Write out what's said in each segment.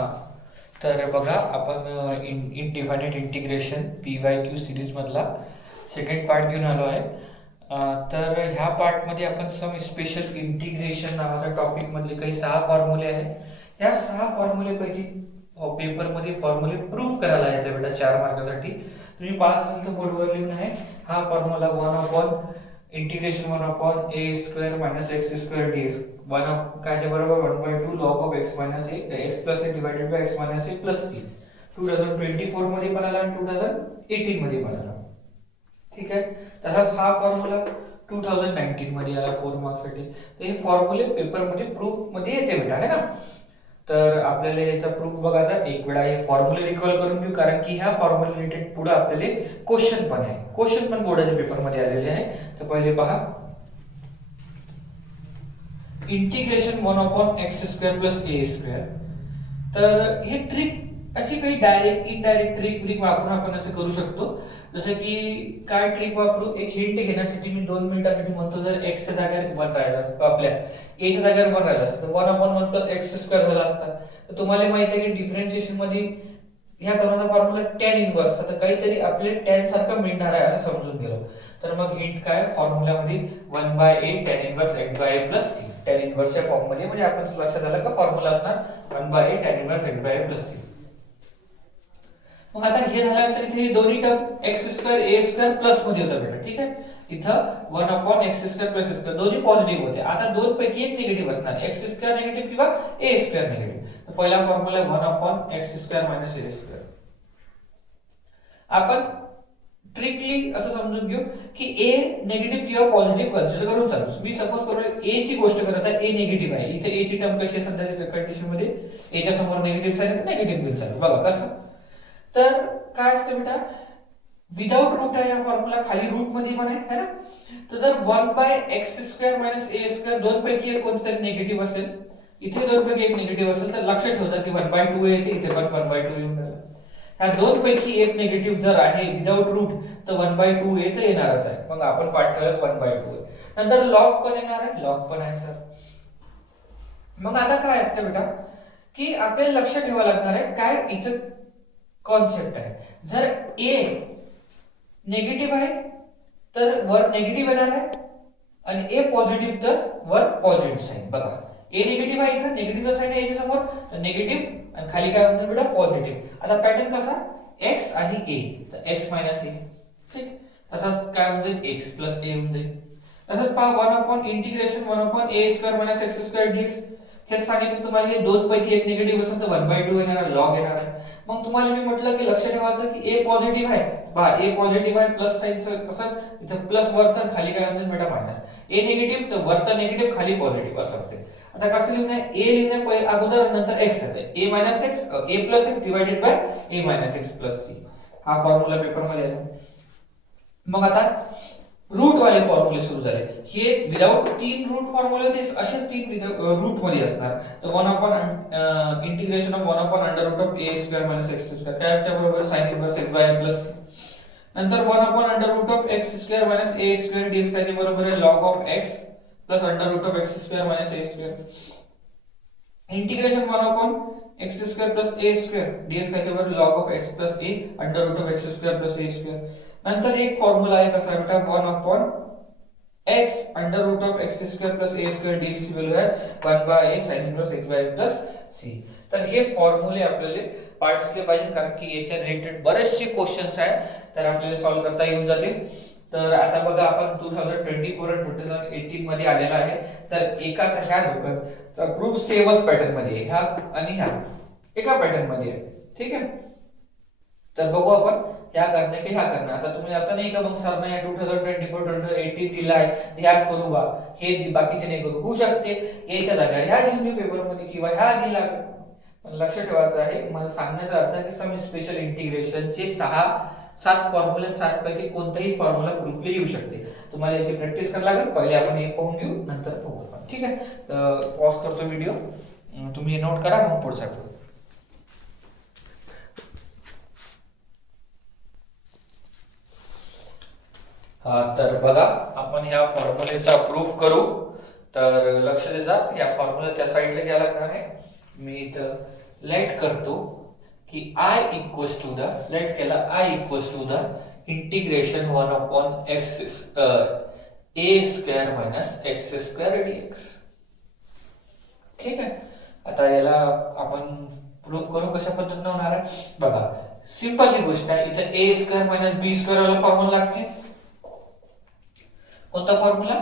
हां, तर बघा आपण इनडिफायनाइट इंटिग्रेशन PYQ सिरीजमधला सेकंड पार्ट घेऊन आलो आहे. तर ह्या पार्टमध्ये आपण सम स्पेशल इंटिग्रेशन नावाच्या टॉपिकमधले काही 6 फॉर्म्युले आहेत. ह्या 6 फॉर्म्युलेपैकी पेपरमध्ये फॉर्म्युले प्रूफ करायला येते बेटा 4 मार्कासाठी. तुम्ही पाहत असाल तर बोर्डवर लिहून आहे हा formula 1 upon integration 1 upon A square minus x square D X कायच्या बरोबर 1/2 log of X minus A X plus A divided by X minus A plus C 2024 मध्ये पण आला आणि 2018 मध्ये पण आला. ठीक आहे. तसाच हा फॉर्म्युला 2019 मध्ये आला 4 मार्क्स साठी. तर हे फॉर्म्युले पेपर मध्ये प्रूफ मध्ये येते बेटा आहे ना. तर आपल्याला याचा प्रूफ बघायचा एक वेळा हे फॉर्म्युले रिकॉल करून घेऊ कारण की ह्या फॉर्म्युले रिलेटेड पुढे आपल्याला क्वेश्चन पण आहे. क्वेश्चन पण बोर्डाच्या पेपर मध्ये आलेले आहे. तर पहिले पहा integration 1 upon X square plus A square. तर हे ट्रिक अशी काही डायरेक्ट इनडायरेक्ट ट्रिक वापरून आपण असं करू शकतो. जसं की काय ट्रिक वापरू, एक हिंट घेण्यासाठी मी 2 मिनिटांसाठी म्हणतो, जर x च्या जागेवर 1 राहिला असतं, आपल्या a च्या जागेवर 1 राहिला असतं, 1 अपॉन 1 प्लस एक्स स्क्वेअर झाला असता. तर तुम्हाला माहिती आहे की डिफरन्शिएशन मध्ये ह्या क्रमाचा फॉर्म्युला tan इनव्हर्स, तर काहीतरी आपले tan सारखं मिळणार आहे असं समजून गेलो. तर मग हिंट काय फॉर्म्युलामध्ये 1/a tan inverse x by a plus c. tan इनव्हर्सच्या फॉर्म मध्ये म्हणजे आपण लक्षात आलं का फॉर्म्युला असणार 1/a tan inverse x by a plus c. मग आता हे झाल्यानंतर इथे दोन्ही term x square a square plus मध्ये होता बेटा. ठीक आहे. इथं 1 upon x square plus square दोन्ही पॉझिटिव्ह होते. आता दोन पैकी एक निगेटिव्ह असणार, x स्क्वेअर निगेटिव्ह किंवा a स्क्वेअर निगेटिव्ह. तर पहिला formula 1 upon x square minus a square. आपण ट्रिकली असं समजून घेऊ की a निगेटिव्ह किंवा पॉझिटिव्ह कन्सिडर करून चालू. मी सपोज करू a ची गोष्ट करत आहे, a निगेटिव्ह आहे. इथे a ची टर्म कशी आहे सध्याच्या कंडिशन मध्ये a च्या समोर निगेटिव्ह साइन आहे, निगेटिव्ह घेऊन चालू. बघा कसं. तर काय असतं बेटा, विदाउट रूट आहे हा फॉर्म्युला, खाली रूट मध्ये पण आहे ना. तर जर 1 बाय एक्स स्क्वेअर मायनस ए स्क्वेअर दोन पैकी एक कोणतं तरी निगेटिव्ह असेल, इथे दोन पैकी एक निगेटिव्ह असेल, तर लक्षात ठेवता की 1/2 येते, इथे पण 1/2 येऊन राहिलं. ह्या दोन पैकी एक निगेटिव्ह जर आहे विदाउट रूट तर 1/2 येतं येणारच आहे. मग आपण पाठ ठेवलं 1/2 आहे. नंतर लॉग पण येणार आहे, लॉग पण आहे सर. मग आता काय असतं बेटा की आपल्याला लक्ष ठेवावं लागणार आहे काय इथं कॉन्सेप्ट आहे. जर a निगेटिव्ह आहे तर वर निगेटिव्ह येणार आहे आणि a पॉझिटिव्ह तर वर पॉझिटिव्ह साइन. बघा a निगेटिव्ह आहे, इथं निगेटिव्ह साइन आहे याच्या समोर, तर निगेटिव्ह आणि खाली काय म्हणतो बेटा पॉझिटिव्ह. आता पॅटर्न कसा x आणि a, तर x मायनस a. ठीक. तसाच काय होऊन जाईल x प्लस a होऊन जाईल. तसंच पहा 1 upon integration 1 upon a square minus x square dx. हेच सांगितलं तुम्हाला, हे दोन पैकी एक निगेटिव्ह असेल तर 1/2 येणार आहे, लॉग येणार आहे. मग तुम्हाला मी म्हटलं की लक्ष ठेवायचं की a पॉझिटिव्ह आहे, पहा a पॉझिटिव्ह आहे प्लस साइनचं कसं इथं प्लस वरतं खाली काय म्हणतात बेटा मायनस. a निगेटिव्ह तर वरतं निगेटिव्ह खाली पॉझिटिव्ह असं होते. आता कसं लिहून आहे, a लिहिणे पहिले अगोदर नंतर x येते, a minus x a plus x divided by a minus x plus c. हा फॉर्म्युला पेपर मध्ये आहे. मग आता रूट वाले फॉर्म्युले सुरू झाले. हे विदाउट 3 रूट फॉर्म्युले होते, असेच 3 रूट मध्ये असणार. तर 1 upon integration of 1 upon under root of a square minus x square त्याच्या बरोबर sin inverse x by a plus. नंतर 1 upon under root of x square minus a square dx त्याच्या बरोबर आहे log of x plus under root of x square minus a square. Integration 1 upon x square plus a square dx त्याच्या बरोबर log of x plus a under root of x square plus a square. नंतर एक formula आहे कसा बेटा 1 upon x under root of x square plus a square dx ची value आहे 1/a sin inverse x by plus c. तर हे फॉर्म्युले आपल्याला पाठवले पाहिजे कारण की याच्या रिलेटेड बरेचसे क्वेश्चन्स आहेत, तर आपल्याला सॉल्व्ह करता येऊन जातील. तर आता बघा आपण 2024 आणि 2018 मध्ये आलेला आहे. तर एकाच ह्या दोघांचा ग्रुप सेमच पॅटर्न मध्ये आहे, ह्या आणि ह्या एका पॅटर्न मध्ये आहे. ठीक आहे. तर बघू आपण ह्या करणे की ह्या करणे. आता तुम्ही असं नाही का मग सर नाही 2024 2018 दिलाय ह्याच करू बा, हे बाकीचे नाही करू, होऊ शकते याच्या जागेवर ह्या घेऊन पेपर मध्ये किंवा ह्या दिला. पण लक्ष ठेवायचं आहे, मला सांगण्याचा अर्थ आहे की सम स्पेशल इंटिग्रेशनचे 6-7 फॉर्म्युले 7 पैकी कोणताही फॉर्म्युला प्रूफली येऊ शकते. तुम्हाला याची प्रॅक्टिस करायला लागेल. पहिले आपण हे पाहून घेऊ नंतर पाहू. ठीक आहे. तर पॉज करतो व्हिडिओ, तुम्ही हे नोट करा मग पुढचा करू. हा तर बघा आपण ह्या फॉर्म्युलेचा प्रूफ करू. तर लक्ष द्या, या फॉर्म्युला त्या साईडला घ्यायला लागणार आहे. मी इथं लेट करतो की I equals to the let केला I equals to the integration 1 upon x a square minus x square dx. ठीक आहे. आता याला आपण प्रूफ करू कशा पद्धतीने होणार आहे बघा. सिंपलची गोष्ट आहे. इथे a square minus b square वाला फॉर्म्युला लागते. कोणता formula?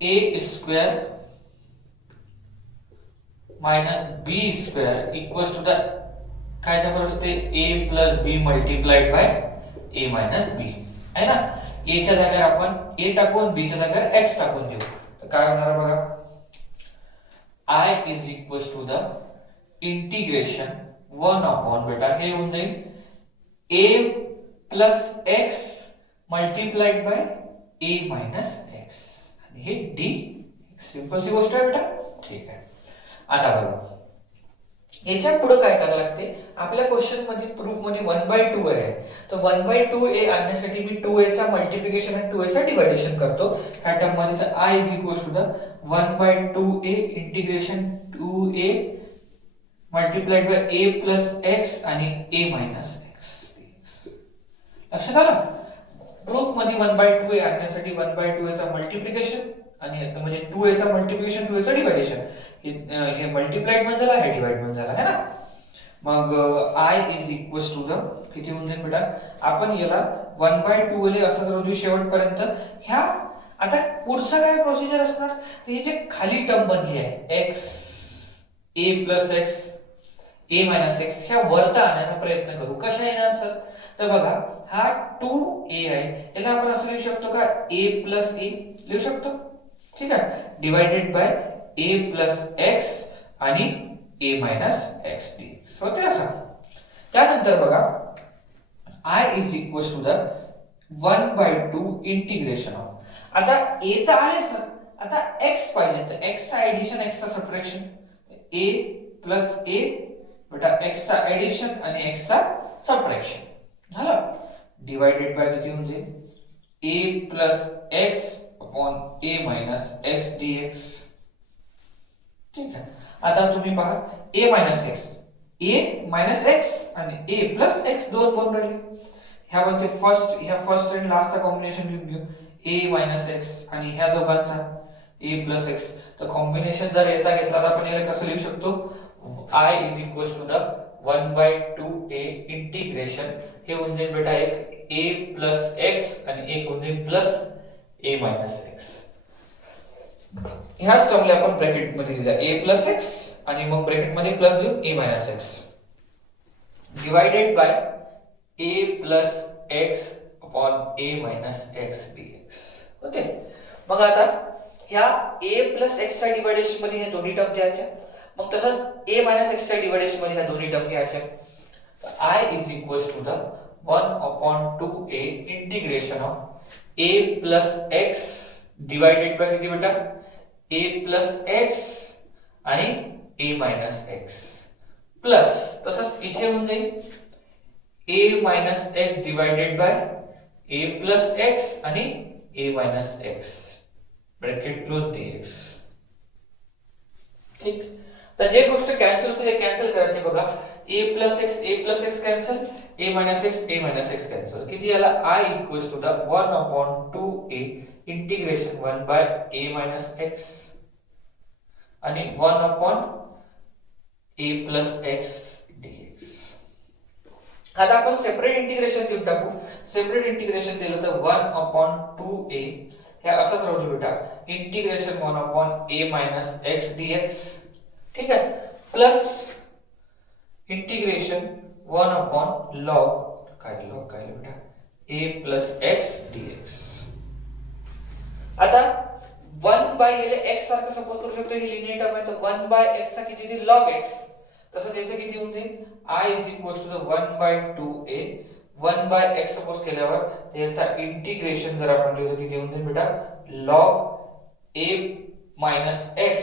A square minus b square equals to the काय च्या बरोबर असते a plus b multiplied by a minus b आहे ना. ए च्या जागेवर आपण ए टाकून बी च्या जागेवर एक्स टाकून देऊ. तर काय होणार बघा. I is equals to the integration 1 upon बेटा हे होऊन जाईल a plus x multiplied by a minus x आणि हे d. सिंपल सी गोष्ट आहे बेटा. ठीक आहे. आता बघा याच्या पुढे काय करायला लागते. आपल्या क्वेश्चन मध्ये प्रूफ मध्ये 1/2 आहे. तर 1/2a आणण्यासाठी मी 2a चा मल्टिप्लिकेशन आणि 2a चा डिव्हायडेशन करतो ह्या टर्म मध्ये. तर I is equals to the 1/2a integration 2a multiplied by a plus x आणि a मायनस x. लक्षात आलं. प्रूफ मध्ये 1/2a आणण्यासाठी 1/2a चा मल्टिप्लिकेशन आणि म्हणजे 2a चा मल्टिप्लिकेशन 2a चा डिव्हायडेशन. हे मल्टिप्लाइड म्हणजे झाला हे डिवाइड म्हणजे झाला है ना. मग I is equals to the किती होऊन जाईल बेटा. आपण याला 1/2 ले असं जर शेवटपर्यंत ह्या. आता पुढचं काय प्रोसिजर असणार. हे जे खाली टर्म बनली आहे x a plus x a minus x ह्या वरता आणण्याचा प्रयत्न करू. कशा येणार सर. तर बघा हा 2a आहे याला आपण असं लिहू शकतो का a प्लस a लिहू शकतो. ठीक आहे. Divided by a plus x आणि a मायनस x dx होते असं. त्यानंतर बघा I is equals to the 1/2 integration of. आता a तर आहे सर. आता x पाहिजे तर x चा एडिशन x चा सबट्रॅक्शन a प्लस a बेटा x चा एडिशन आणि x चा सबट्रॅक्शन झालं. डिवाइडेड बाय किती होऊन जाईल a plus x upon a minus x dx. ठीक आहे. आता तुम्ही पहा a minus x a minus x आणि a प्लस x दोन बनून राहिले. ह्यामध्ये ह्या फर्स्ट आणि लास्टचा कॉम्बिनेशन घेऊ a मायनस x आणि ह्या दोघांचा a प्लस x. तर कॉम्बिनेशन जर याचा घेतला तर आपण याला कसं लिहू शकतो. I is equals to the 1/2a integration हे होऊन जाईल बेटा एक a प्लस x आणि एक होऊन जाईल प्लस a मायनस x. ह्याच टर्मला आपण ब्रॅकेट मध्ये लिहिला a प्लस x आणि मग ब्रॅकेट मध्ये प्लस देऊन a minus x divided by a plus x upon a minus x dx. Okay. मग आता ह्या a प्लस x च्या डिव्हायडेशन मध्ये हे दोन्ही टर्म घ्यायच्या. मग तसंच a मायनस x च्या डिव्हायडेशन मध्ये ह्या दोन्ही टर्म घ्यायच्या. तर I is equals to the 1/2a integration of a plus x divided by किती बेटा a प्लस x आणि a मायनस x प्लस तसंच इथे होऊन जाईल a minus x divided by a plus x आणि a minus x bracket close dx. ठीक. तर जे गोष्ट कॅन्सल होते हे कॅन्सल करायचे बघा. a plus x cancel a minus x cancel. किती आला I equals to the 1/2a integration 1 by a minus x आणि 1/a प्लस x dx. आता आपण सेपरेट इंटिग्रेशन देऊन टाकू. सेपरेट इंटिग्रेशन दिलं तर 1/2a हे असंच राहू दे बेटा integration 1/a minus x dx. ठीक आहे. प्लस इंटिग्रेशन 1/log काय बेटा a प्लस x dx. आता 1 बाय याला x सारखं सपोज करू शकतो. ही लिनियर टर्म आहे तर 1 बाय x चा किती येईल log x. तसंच याचे किती होऊन जाईल I is equals to the 1/2a 1 by x suppose केल्यावर याचा इंटिग्रेशन जर आपण लिहिलं किती होऊन जाईल बेटा log a मायनस x.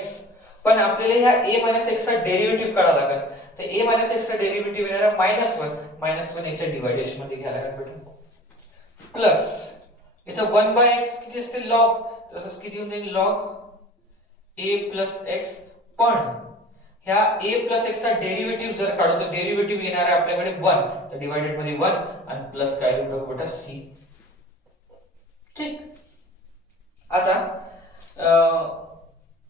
पण आपल्याला ह्या a मायनस x चा डेरिव्हेटिव्ह काढावा लागेल. तर a मायनस x चा डेरिव्हेटिव्ह येणार आहे -1 याच्या डिव्हायडेशन मध्ये घ्यायला लागेल बेटा. प्लस इथं 1 बाय x किती असते log तसंच किती होऊन जाईल log a प्लस x. पण ह्या a प्लस x चा डेरिव्हेटिव्ह जर काढू तर डेरिव्हेटिव्ह येणार आहे आपल्याकडे 1, तर डिवाइडेड मध्ये 1 आणि प्लस काय लिहू बघ बेटा c. ठीक. आता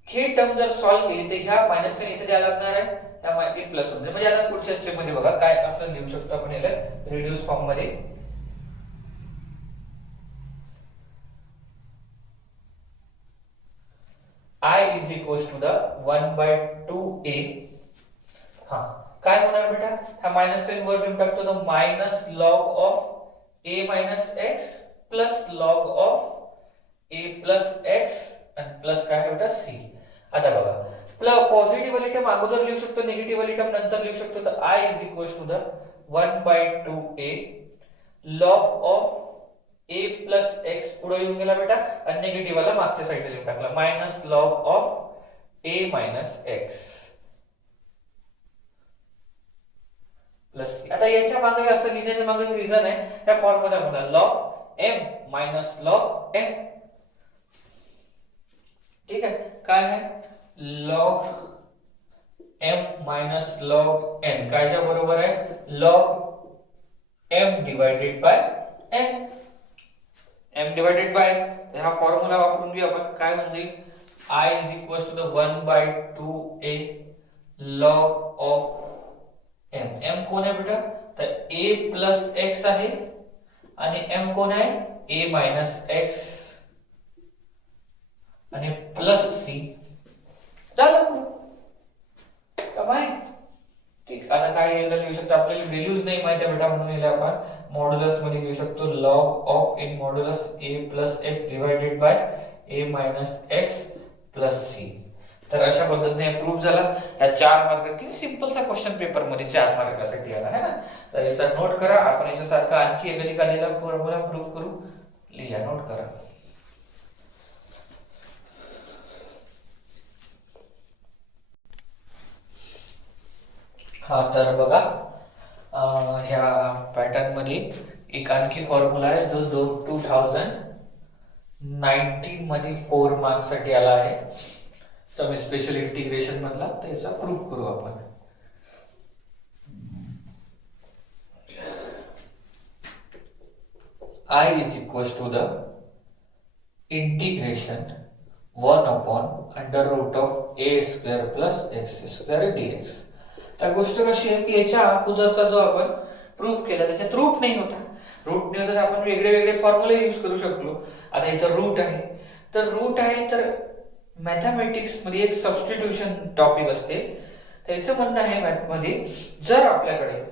हे टर्म जर सॉल्व्ह केली तर ह्या मायनस साइन इथे द्यायला लागणार आहे, ह्या प्लस होणार. म्हणजे आता पुढच्या स्टेप मध्ये बघा काय असं लिहू शकतो आपण याला रिड्यूस फॉर्म मध्ये. I is equals to the 1/2a. हा काय होणार बेटा, हा मायनस साइन वर लिहून टाकतो, तर minus log of a minus x plus log of a plus x आणि प्लस काय आहे बेटा c. आता बघा पॉझिटिव्ह वाली टर्म अगोदर लिहू शकतो, निगेटिव्ह वाली टर्म नंतर लिहू शकतो. तर I is equals to the 1/2a log of a plus x पुढे येऊन गेला बेटा आणि निगेटिव्ह वाला मागच्या साईडला लिहून टाकला minus log of a minus x plus c. आता याच्या मागे असं लिहिण्याच्या मागे रिझन आहे त्या फॉर्म्युला मध्ये log m minus log n. ठीक आहे, काय आहे log m minus log n कायच्या बरोबर आहे log m divided by n. m divided bye हा फॉर्म्युला वापरून घेऊ आपण. काय म्हणजे I is equals to the 1/2a log of m. m कोण आहे बेटा, तर a प्लस x आहे आणि m कोण आहे a मायनस x आणि प्लस c. झालं का माहिती. ठीक. आता काय याला लिहू शकतो, आपल्याला व्हॅल्यूज नाही माहिती बेटा म्हणून याला आपण मॉड्युलस मध्ये लिहू शकतो log of in modulus a plus x divided by a minus x plus c. तर अशा पद्धतीने प्रूफ झाला. या 4 मार्क किती सिंपलचा क्वेश्चन पेपर मध्ये 4 मार्कासाठी आला है ना. तर याचा नोट करा. आपण याच्यासारखा आणखी एक निकालेला फॉर्म्युला प्रूफ करू. लिहा, नोट करा. हा तर बघा ह्या पॅटर्न मध्ये एक आणखी फॉर्म्युला आहे जो 2019 मध्ये 4 मार्क्स साठी आला आहे सम स्पेशल इंटिग्रेशन मधला. तर याचा प्रूफ करू आपण. I is equals to the integration 1 upon under root of a square plus x square dx. तर गोष्ट कशी आहे की याच्या अगोदरचा जो आपण प्रूफ केला त्याच्यात रूट नाही होता. रूट नाही होता तर आपण वेगळे वेगळे फॉर्म्युले यूज करू शकलो. आता इथं रूट आहे, तर रूट आहे तर मॅथमॅटिक्स मध्ये एक सबस्टिट्यूशन टॉपिक असते. त्याचं म्हणणं आहे मॅथ मध्ये जर आपल्याकडे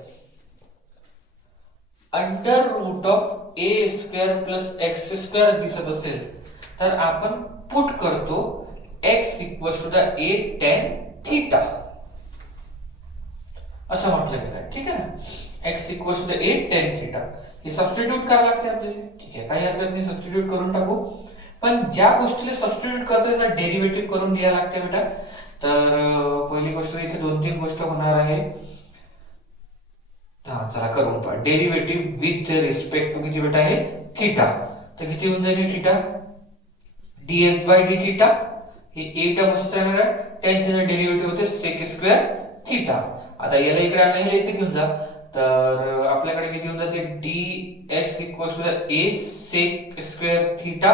under root of A square plus x square दिसत असेल तर आपण पुट करतो x equals to the a tan theta असं म्हटलं गेलं. ठीक आहे ना, x equals to the a tan theta हे सबस्टिट्यूट करावं लागते आपल्याला. ठीक आहे, काही हरकत नाही, सबस्टिट्यूट करून टाकू. पण ज्या गोष्टीला सबस्टिट्यूट करतो त्याचा डेरिव्हेटिव्ह करून द्यायला लागते बेटा. तर पहिली गोष्ट इथे 2-3 गोष्ट होणार आहे. हा चला करून पहा. डेरिव्हेटिव्ह विथ रिस्पेक्ट टू किती बेटा आहे थीटा. तर किती होऊन जाईल theta dx by d theta. हे a टर्म असं राहणार आहे. tan थीटा डेरिव्हेटिव्ह होते sec स्क्वेअर थीटा. आता याला इकडे आणलं हे इथे घेऊन जा. तर आपल्याकडे किती होऊन जाते dx equals to a sec square theta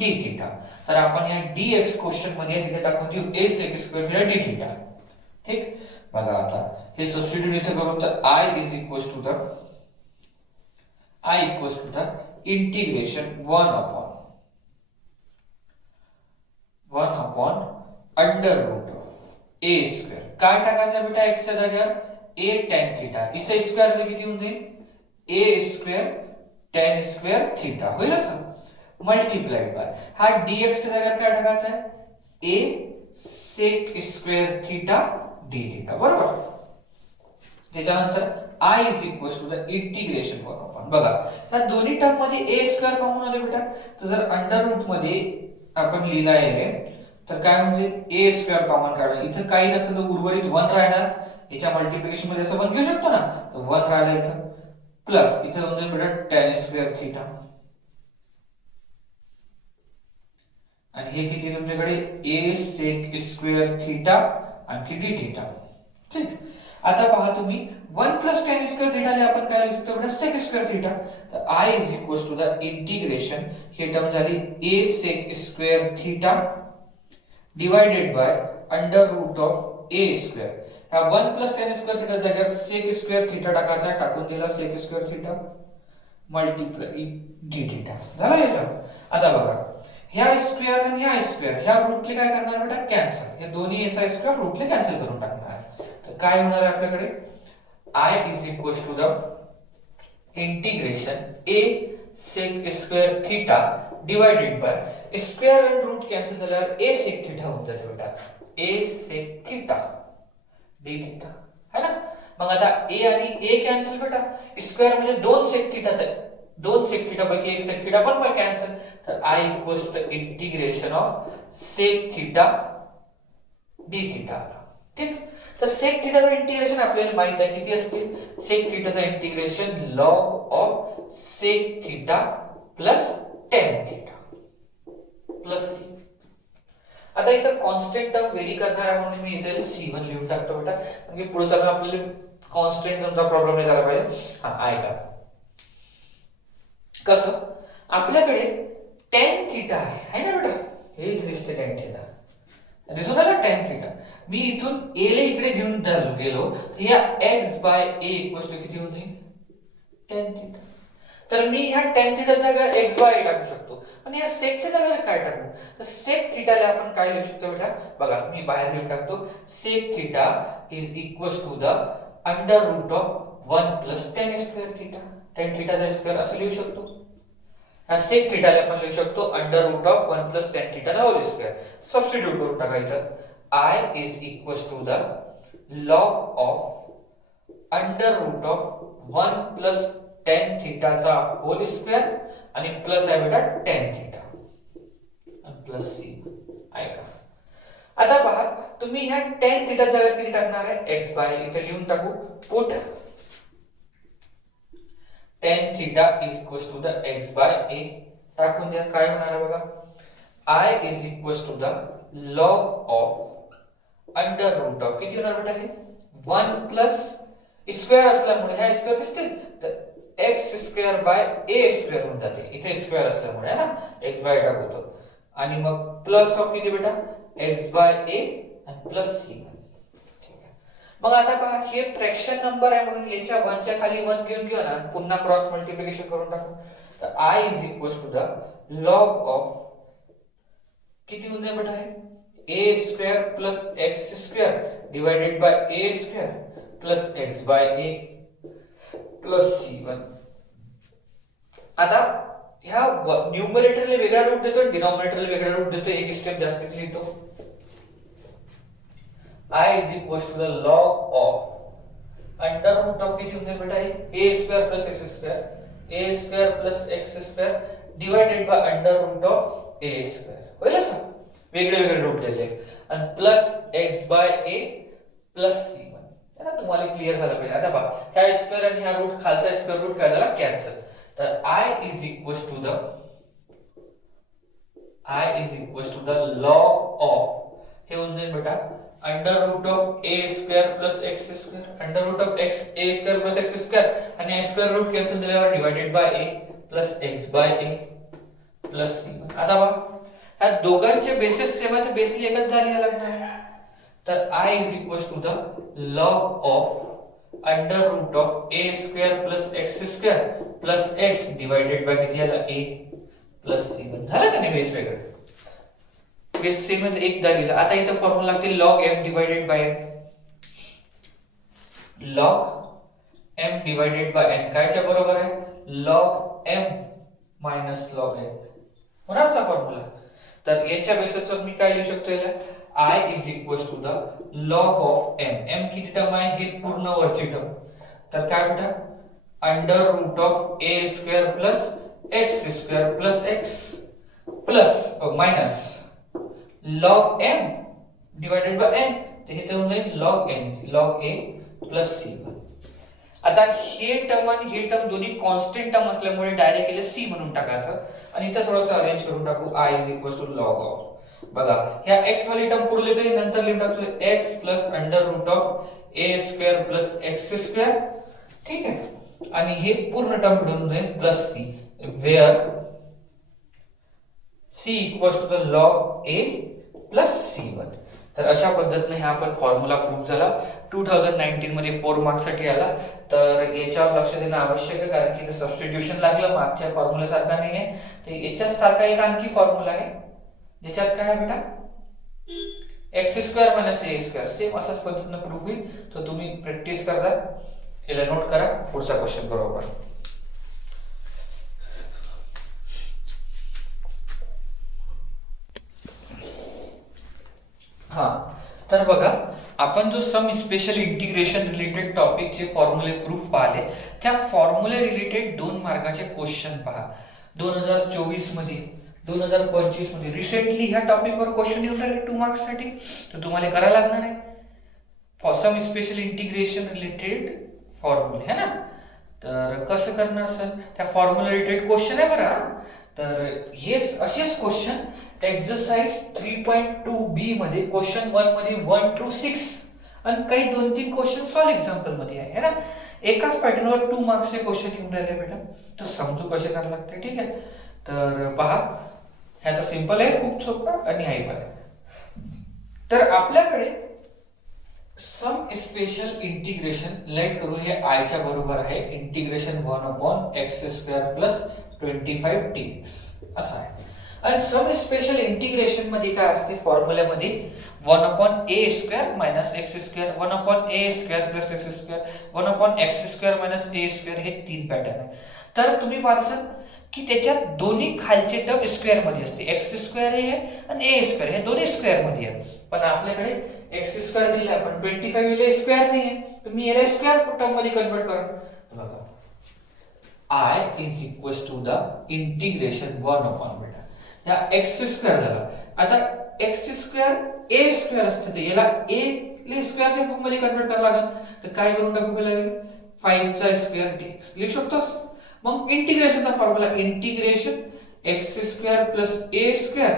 d theta. तर आपण या dx क्वेश्चन मध्ये तिथे टाकून देऊ a sec square theta d theta. ठीक. बघा आता हे सबस्टिट्यूट इथे करू तर I is equals to the integration 1 upon under root of a square. काय टाकायचं बेटा x च्या जागेवर a tan थीटा. इथे स्क्वेअर किती होऊन जाईल a square tan square theta होईल असं मल्टिप्लाइड बाय हा dx च्या जागेवर काय टाकायचं आहे a sec square theta d theta. बरोबर. त्याच्यानंतर I is equals to the integration 1 upon. बघा त्या दोन्ही टर्म मध्ये a स्क्वेअर कॉमन आले बेटा. तर जर अंडर रूट मध्ये आपण लिहिला आहे तर काय म्हणजे a स्क्वेअर कॉमन काढला. इथं काही नसेल तर उर्वरित 1 राहणार. याच्या मल्टिप्लिकेशन मध्ये असं 1 घेऊ शकतो ना, तर 1 राहिलं इथं प्लस इथं होऊन जाईल बेटा tan स्क्वेअर थीटा. आणि हे किती तुमच्याकडे a sec स्क्वेअर थीटा आणखी d थीटा. ठीक. आता पहा तुम्ही 1 प्लस टेन स्क्वेअर थिटाला आपण काय लिहू शकतो बेटा सेक स्क्वेअर थिटा. तर I is equals to the integration, ही टर्म झाली a sec square theta divided by under root of A square. हा 1 प्लस टेन स्क्वेअर थिटा जागेवर सेक स्क्वेअर थिटा टाकायचा, टाकून दिला sec square theta multiply D theta झाला हे टर्म. आता बघा ह्या स्क्वेअर आणि ह्या स्क्वेअर ह्या रूटले काय करणार बेटा कॅन्सल, हे दोन्ही याचा स्क्वेअर रूटले कॅन्सल करून टाकणार आहे. तर काय होणार आहे आपल्याकडे I is equals to the integration A sec square theta divided by square आणि रूट कॅन्सल झाल्यावर ए सेक थिटा होऊन जाते बेटा A sec theta D theta है ना. मग आता ए आणि ए कॅन्सल बेटा, स्क्वेअर म्हणजे 2 सेक थिटा, 2 सेक थिटा पैकी 1 सेक थिटा पण कॅन्सल. तर I equals to integration of sec theta D theta. ठीक. तर सेक थिटाचं इंटिग्रेशन आपल्याला माहित आहे किती असते, सेक थिटाचं integration log of sec theta plus tan theta plus c. आता इथं कॉन्स्टंट टर्म व्हेरी करणार आहे म्हणून मी इथे c1 लिहून टाकतो बेटा, म्हणजे पुढे चालून आपल्याला कॉन्स्टंट टर्मचा प्रॉब्लेम नाही झाला पाहिजे. हा ऐका कसं आपल्याकडे tan थीटा आहे ना बेटा, हे इथे दिसते tan थीटा, दिसून आला tan थीटा. मी इथून a ला इकडे घेऊन गेलो तर या x by a equals to किती होते tan थीटा. तर मी ह्या tan थीटा जागेवर x बाय a टाकू शकतो, आणि या sec च्या जागेवर काय टाकू, तर sec थीटाला आपण काय लिहू शकतो बेटा, बघा मी बाहेर लिहून टाकतो sec theta is equals to the under root of 1 plus tan square theta. tan थीटाचा स्क्वेअर असं लिहू शकतो. हा sec थीटाला आपण लिहू शकतो under root of 1 plus tan थीटाचा होल स्क्वेअर. सबस्टिट्यूट करून टाकायचं I is equals to the log of under root of 1 plus tan थीटाचा होल स्क्वेअर आणि प्लस आहे बेटा tan थीटा आणि प्लस c. ऐका आता पहा तुम्ही ह्या tan थीटा जागेवर किती टाकणार आहे x बाय इथे लिहून टाकू, put tan theta is equals to the x by a टाकून द्या. काय होणार आहे बघा I is equals to the log of under root of किती होणार बेटा हे 1 प्लस स्क्वेअर असल्यामुळे ह्या स्क्वेअर दिसते तर x square by a square होऊन जाते, इथे स्क्वेअर असल्यामुळे है ना x बाय टाकतो, आणि मग प्लस ऑफ किती बेटा x बाय a आणि प्लस c. ठीक आहे. मग आता पहा हे फ्रॅक्शन नंबर आहे म्हणून याच्या 1 च्या खाली 1 घेऊन ना पुन्हा क्रॉस मल्टिप्लिकेशन करून टाकू. तर I is equals to the log of किती होऊन जाईल बेटा हे a square plus x square divided by a square plus x by a plus c1. आता ह्या न्यूमरेटरला वेगळा रूट देतो, डिनॉमिनेटरला वेगळा रूट देतो, एक स्टेप जास्तीच लिहितो. I is equals to the log of under root of किती होते बेटा हे a square plus x square a square plus x square divided by under root of a square. होईल असं वेगळे वेगळे रूट दिले आणि plus x by a plus c1. ना तुम्हाला क्लियर झालं पाहिजे. आता पहा ह्या स्क्वेअर आणि ह्या रूट खालचा स्क्वेअर रूट काय झाला कॅन्सल. तर I is equals to the log of हे होऊन जाईल बेटा under root of a square plus x square under root of x a square plus x square आणि स्क्वेअर रूट कॅन्सल झाल्यावर divided by a plus x by a plus c. आता पहा ह्या दोघांचे बेसिस सेम आहे, बेसली एकच झाली लागणार. तर I is equals to the log of under root of a square plus x square plus x divided by किती आला a प्लस c. झालं का नाही बेस वेगळं, बेस सेम मध्ये एक झालेला. आता इथं फॉर्म्युला लागते log m divided by n. Log m divided by n कायच्या बरोबर आहे log m minus log n होणार असा फॉर्म्युला. तर याच्या बेसिसवर मी काय लिहू शकतो याला I is equals to the log of m. m किती टर्म आहे हे पूर्ण वरची टर्म, तर काय बेटा under root of a square plus x square plus x plus minus log m divided by n. तर हे होऊन जाईल log n log a plus c. आता हे टर्म आणि हे टर्म दोन्ही कॉन्स्टंट टर्म असल्यामुळे डायरेक्ट इथे c म्हणून टाकायचं आणि इथं थोडंसं अरेंज करून टाकू I is equals to log of. बघा ह्या x वाली टर्म पुढे लिहितो नंतर लिहून टाकतो x plus under root of A square plus x square, ठीक आहे, आणि हे पूर्ण टर्म पुढून जाईल plus c, where c equals to the log a plus सी1. तर अशा पद्धतीने हा आपण फॉर्म्युला प्रूव्ह झाला. 2019 मध्ये 4 मार्क्स साठी आला. तर याच्यावर लक्ष देणं आवश्यक आहे, कारण की सबस्टिट्यूशन लागलं, मागच्या फॉर्म्युला सारखा नाही आहे. तर याच्याच सारखा एक आणखी फॉर्म्युला आहे ज्याच्यात काय आहे बेटा, एक्स स्क्वेअर मायनस ए स्क्वेअर, सेम अशाच पद्धतीने प्रूव्ह होईल. तर तुम्ही प्रॅक्टिस करता, याला नोट करा, पुढचा क्वेश्चन करू आपण. हा तर बघा, आपण जो सम स्पेशल इंटिग्रेशन रिलेटेड टॉपिकचे फॉर्म्युले प्रूफ पाहिले, त्या फॉर्म्युले रिलेटेड 2 मार्काचे क्वेश्चन पहा. 2024 मध्ये, 2025 मध्ये रिसेंटली ह्या टॉपिकवर क्वेश्चन येऊन राहिले 2 मार्क्स साठी. तर तुम्हाला करायला लागणार आहे for some special integration related फॉर्म्युले, है ना. तर कसं करणार सर, त्या फॉर्म्युला रिलेटेड क्वेश्चन आहे बरं. तर हे असेच क्वेश्चन एक्सरसाइज 3.2b मध्ये क्वेश्चन 1 मध्ये 1 to 6 आणि काही 2-3 क्वेश्चन सॉल्व एक्झाम्पल मध्ये आहे ना. एकाच पॅटर्नवर 2 मार्क्सचे क्वेश्चन येऊन राहिले बेटा. तर समजू कसे करायला लागते, ठीक आहे. तर पहा, ह्याचा सिंपल आहे, खूप सोपं आणि हायपर आहे. तर आपल्याकडे सम स्पेशल इंटिग्रेशन लेट करू, हे आय च्या बरोबर आहे, इंटिग्रेशन 1/x² प्लस 25 dx असं आहे. आणि सम स्पेशल इंटिग्रेशन मध्ये काय असते, फॉर्म्युल्यामध्ये 1/a² minus x² 1/a² plus x², 1/x² minus a² हे 3 पॅटर्न आहे. तर तुम्ही पाहता की त्याच्यात दोन्ही खालचे टर्म स्क्वेअर मध्ये असते, x² आहे आणि a² हे दोन्ही स्क्वेअर मध्ये आहे. पण आपल्याकडे x² दिले, आपण 25 इले स्क्वेअर नाही आहे, तर मी याला स्क्वेअर टर्म मध्ये कन्वर्ट करा. बघा I is equals to the integration 1/, या x² झाला. आता x² a² असते, तर याला a ले स्क्वेअरच्या फॉर्म मध्ये कन्वर्ट करावं लागेल. तर काय करून टाकू लागेल, 5² dx लिहू शकतोस. मग इंटिग्रेशनचा formula, integration x² plus a²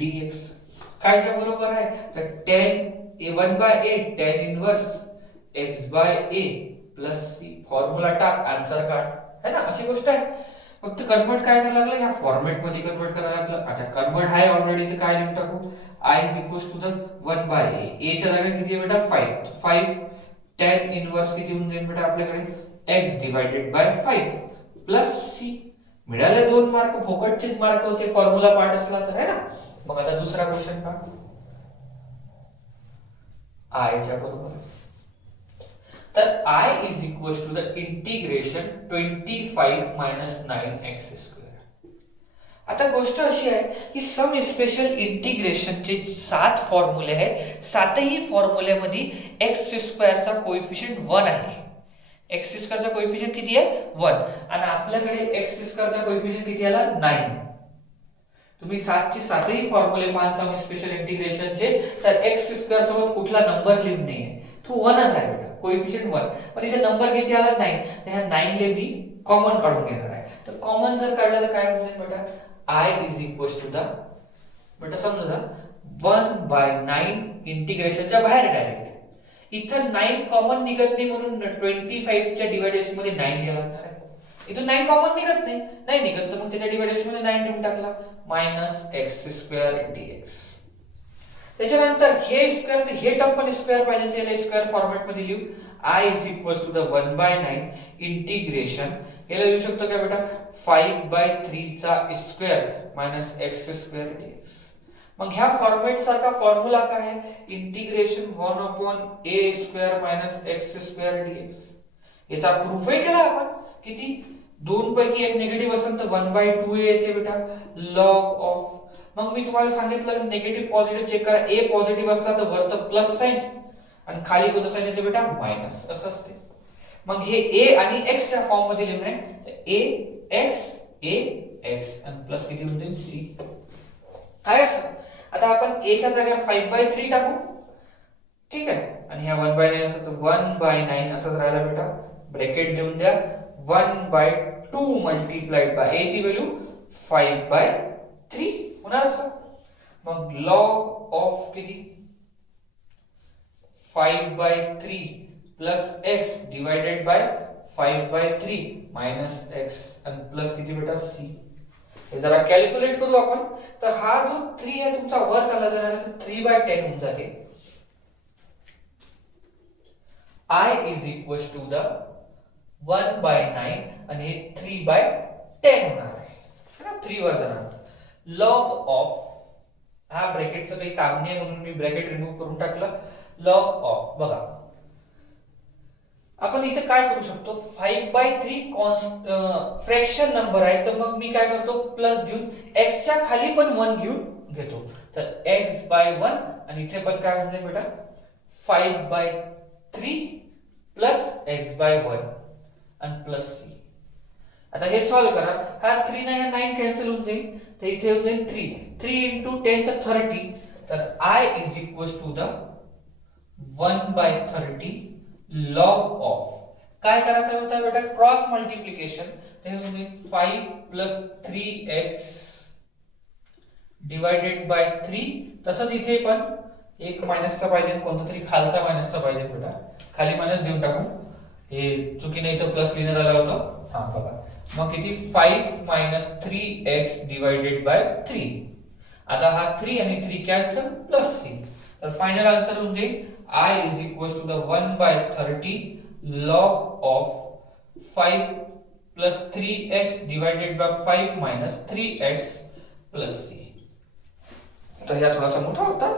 dx कायच्या बरोबर आहे, तर tan 1/a tan inverse x/a plus c. Formula टाक, आन्सर काढ, है ना. अशी गोष्ट आहे. फक्त कन्वर्ट काय करायला लागलं, या फॉर्मॅट मध्ये कन्वर्ट करायला लागलं. अच्छा, कन्वर्ट आहे ऑलरेडी, तर काय लिहून टाकू, I is equals to the 1/a. a च्या जागी किती आहे बेटा, 5. 5 tan इनवर्स किती होऊन जाईल बेटा आपल्याकडे, x divided bye 5 plus c. मिळाले 2 मार्क, फोकटचे मार्क होते फॉर्म्युला पार्ट असला तर, है ना. मग आता दुसरा क्वेश्चन पहा, I च्या बरोबर. तर I is equals to the integration 25 minus 9x². आता गोष्ट अशी आहे की सम स्पेशल इंटिग्रेशनचे 7 फॉर्म्युले आहेत. 7ही फॉर्म्युल्यामध्ये x² चा कोएफिशिएंट 1 आहे. x² चा कोएफिशिएंट किती आहे, 1. आणि आपल्याकडे x² चा कोएफिशिएंट किती आला, 9. तुम्ही 7चे 7ही फॉर्म्युले पहा सम स्पेशल इंटिग्रेशनचे, तर x² सोबत कुठला नंबर लिहून नाहीये, तो 1च आहे बेटा, कोएफिशिएंट 1. पण इथे नंबर किती आला, 9. तर ह्या 9 ले मी कॉमन काढून घेणार आहे. तर कॉमन जर काढलं तर काय होईल बेटा, I is equals to the, बेटा समजा 1/9 इंटिग्रेशनच्या बाहेर डायरेक्ट. इथं 9 कॉमन निघत नाही, म्हणून 25 च्या डिवाइडेशन मध्ये 9 लिहावं लागणार आहे. इथून 9 कॉमन निघत नाही निघत, तर मग त्याच्या डिवाइडेशन मध्ये 9 लिहून टाकला, मायनस x² dx. त्याच्यानंतर हे स्क्वेअर, तर हे टर्म पण स्क्वेअर पाहिजे, त्याला स्क्वेअर फॉर्मॅट मध्ये लिहू. I is equals to the 1/9 integration, याला लिहू शकतो का बेटा, 5/3 चा स्क्वेअर मायनस x² dx. मग ह्या फॉर्मॅट सारखा फॉर्म्युला काय आहे, integration 1/a² minus x² dx. याचा प्रूफ केला आपण, किती 2 पैकी एक निगेटिव्ह असेल तर 1/2a येते बेटा, लॉग ऑफ. मग मी तुम्हाला सांगितलं निगेटिव्ह पॉझिटिव्ह चेक करा, a पॉझिटिव्ह असला तर वरती प्लस साइन आणि खाली कोणतं साइन येते बेटा, मायनस असं असते. मग हे a आणि x च्या फॉर्म मध्ये लिहून आहे, तर a x आणि प्लस किती होते, c. काय असं, आता आपण a च्या जागेवर 5/3 टाकू, ठीक आहे, आणि ह्या 1/9 असं तर 1/9 असंच राहिला बेटा. ब्रॅकेट देऊन द्या, 1/2 मल्टिप्लाइड बाय a ची व्हॅल्यू 5/3 होणार असं. मग लॉग ऑफ किती 5/3 plus x divided by 5/3 minus x आणि प्लस किती बेटा c. हे जरा कॅल्क्युलेट करू आपण. तर हा जो 3 आहे तुमचा वर चालला जाणार आहे, 3/10 होऊन जाते. I is equals to the 1/9 आणि हे 3/10 होणार आहे ना, 3 वर जाणार. लॉग ऑफ, हा ब्रॅकेटचं काही काम नाही म्हणून मी ब्रॅकेट रिमूव्ह करून टाकलं. लॉग ऑफ बघा आपण इथे काय करू शकतो, 5/3 फ्रॅक्शन नंबर आहे, तर मग मी काय करतो प्लस घेऊन x च्या खाली पण 1 घेऊन घेतो. तर x/1 आणि इथे पण काय होते बेटा 5/3 प्लस x/1 आणि प्लस c. आता हे सॉल्व करा. हा 3 ने 9 कॅन्सल होऊन जाईल, तर इथे होऊन जाईल 3 into 10 तर 30. तर I is equals to the 1/30 log of, काय करायचं होतं बेटा क्रॉस मल्टिप्लिकेशन. ते होऊन जाईल 5 प्लस 3x डिवायडेड बाय 3. तसंच इथे पण एक मायनसचा पाहिजे, कोणता तरी खालचा मायनसचा पाहिजे बेटा, खाली मायनस देऊन टाकू. हे चुकीने इथं प्लस लिहिण्यात आलं होतं. हा बघा मग किती 5 मायनस 3x डिवायडेड बाय 3. आता हा 3 आणि 3 कॅन्सल प्लस c. तर फायनल आन्सर होऊन जाईल I is equals to the 1/30 log of 5 plus 3x divided by 5 minus 3x plus c. तर या थोडासा मोठा होता.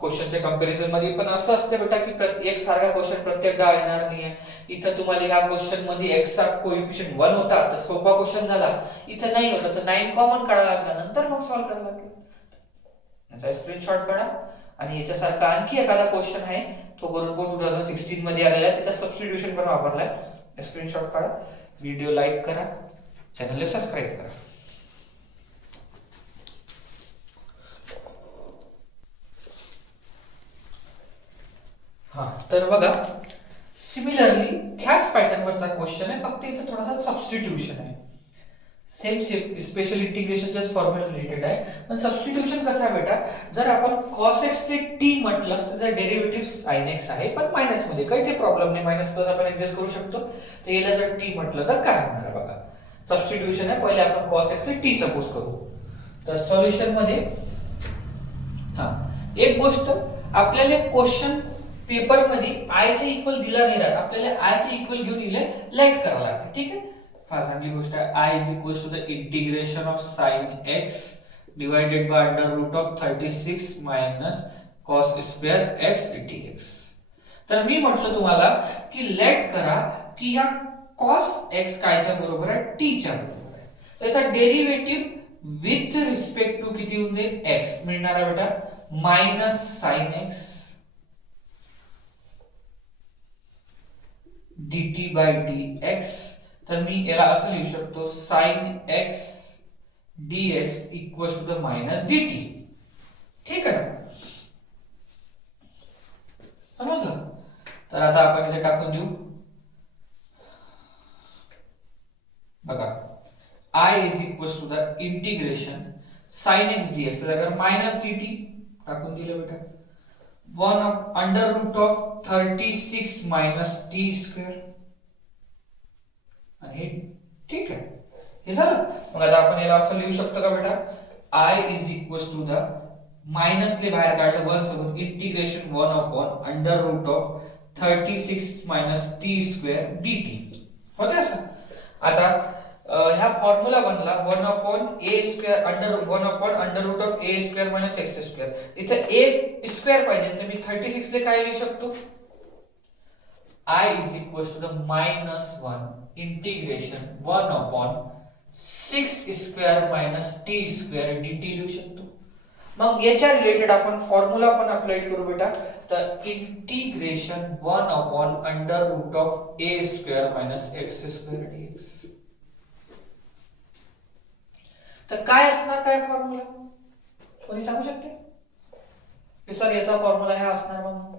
क्वेश्चनच्या कंपॅरिझन मध्ये पण असं असते बेटा की एक सारखा क्वेश्चन प्रत्येकदा येणार नाहीये. इथं तुम्हाला ह्या क्वेश्चन मध्ये x चा कोएफिशिएंट 1 होता तर सोपा क्वेश्चन झाला. इथं नाही होता तर 9 कॉमन काढायला लागला, नंतर मग सॉल्व करायला लागला. याचा स्क्रीनशॉट काढा. आणि याच्यासारखा आणखी एखादा क्वेश्चन आहे, तो गुरुकुल 2016 मध्ये आलेला आहे, त्याचा सबस्टिट्यूशन पण वापरलाय. स्क्रीनशॉट काढा, व्हिडिओ लाईक करा, चॅनलला सबस्क्राइब करा. हा तर बघा सिमिलरली त्याच पॅटर्न वरचा क्वेश्चन आहे, फक्त इथे थोडासा सबस्टिट्यूशन आहे. सेम स्पेशल इंटिग्रेशनच्याच फॉर्म्युला रिलेटेड आहे, पण सबस्टिट्यूशन कसं आहे बेटा, जर आपण cos x ते t म्हटलं तर त्याचा डेरिव्हेटिव्ह sin x आहे, पण मायनस मध्ये काही ते प्रॉब्लेम नाही, मायनस प्लस आपण ऍडजस्ट करू शकतो. तर याला जर t म्हटलं तर काय होणार आहे बघा. सबस्टिट्यूशन आहे, पहिले आपण cos x ते t सपोज करू. तर सॉल्युशन मध्ये हा एक गोष्ट आपल्याला क्वेश्चन पेपर मध्ये i चे इक्वल दिला नाही राहत, आपल्याला i चे इक्वल घेऊन इले लाईट करायला लागतं. ठीक आहे, फार चांगली गोष्ट आहे. I is equals to the integration of sin x divided by under root of 36 minus cos square x dx. तर मी म्हटलं तुम्हाला की लेट करा की या cos x कायच्या बरोबर आहे, t च्या बरोबर आहे. त्याचा डेरिव्हेटिव्ह विथ रिस्पेक्ट टू किती होऊन जाईल x मिळणार आहे बेटा minus sin x dt by dx. तर मी याला असं लिहू शकतो sin x dx equals to the minus dt. ठीक आहे ना, समजलं. तर आता आपण इथे टाकून देऊ बघा I is equals to the integration sin x dx अगर मायनस dt टाकून दिलं बेटा 1 under root of 36 minus t square. आणि ठीक आहे, हे झालं. मग आता आपण याला असं लिहू शकतो का बेटा I is equals to the minus ले बाहेर काढलं 1 सोबत integration 1 upon under root of 36 minus t square dt होते असं. आता ह्या फॉर्म्युला बनला 1 upon a square under 1 upon under root of a square minus x square. इथे a स्क्वेअर पाहिजे तर मी 36 ले काय लिहू शकतो I is equals to the minus 1 integration 1 upon 6 square minus t square dt लिहू शकतो. मग याच्या रिलेटेड आपण फॉर्म्युला पण अप्लाय करू बेटा. तर integration 1 upon under root of a square minus x square dx. तर काय असणार, काय फॉर्म्युला कोणी सांगू शकते सर याचा फॉर्म्युला हे असणार मग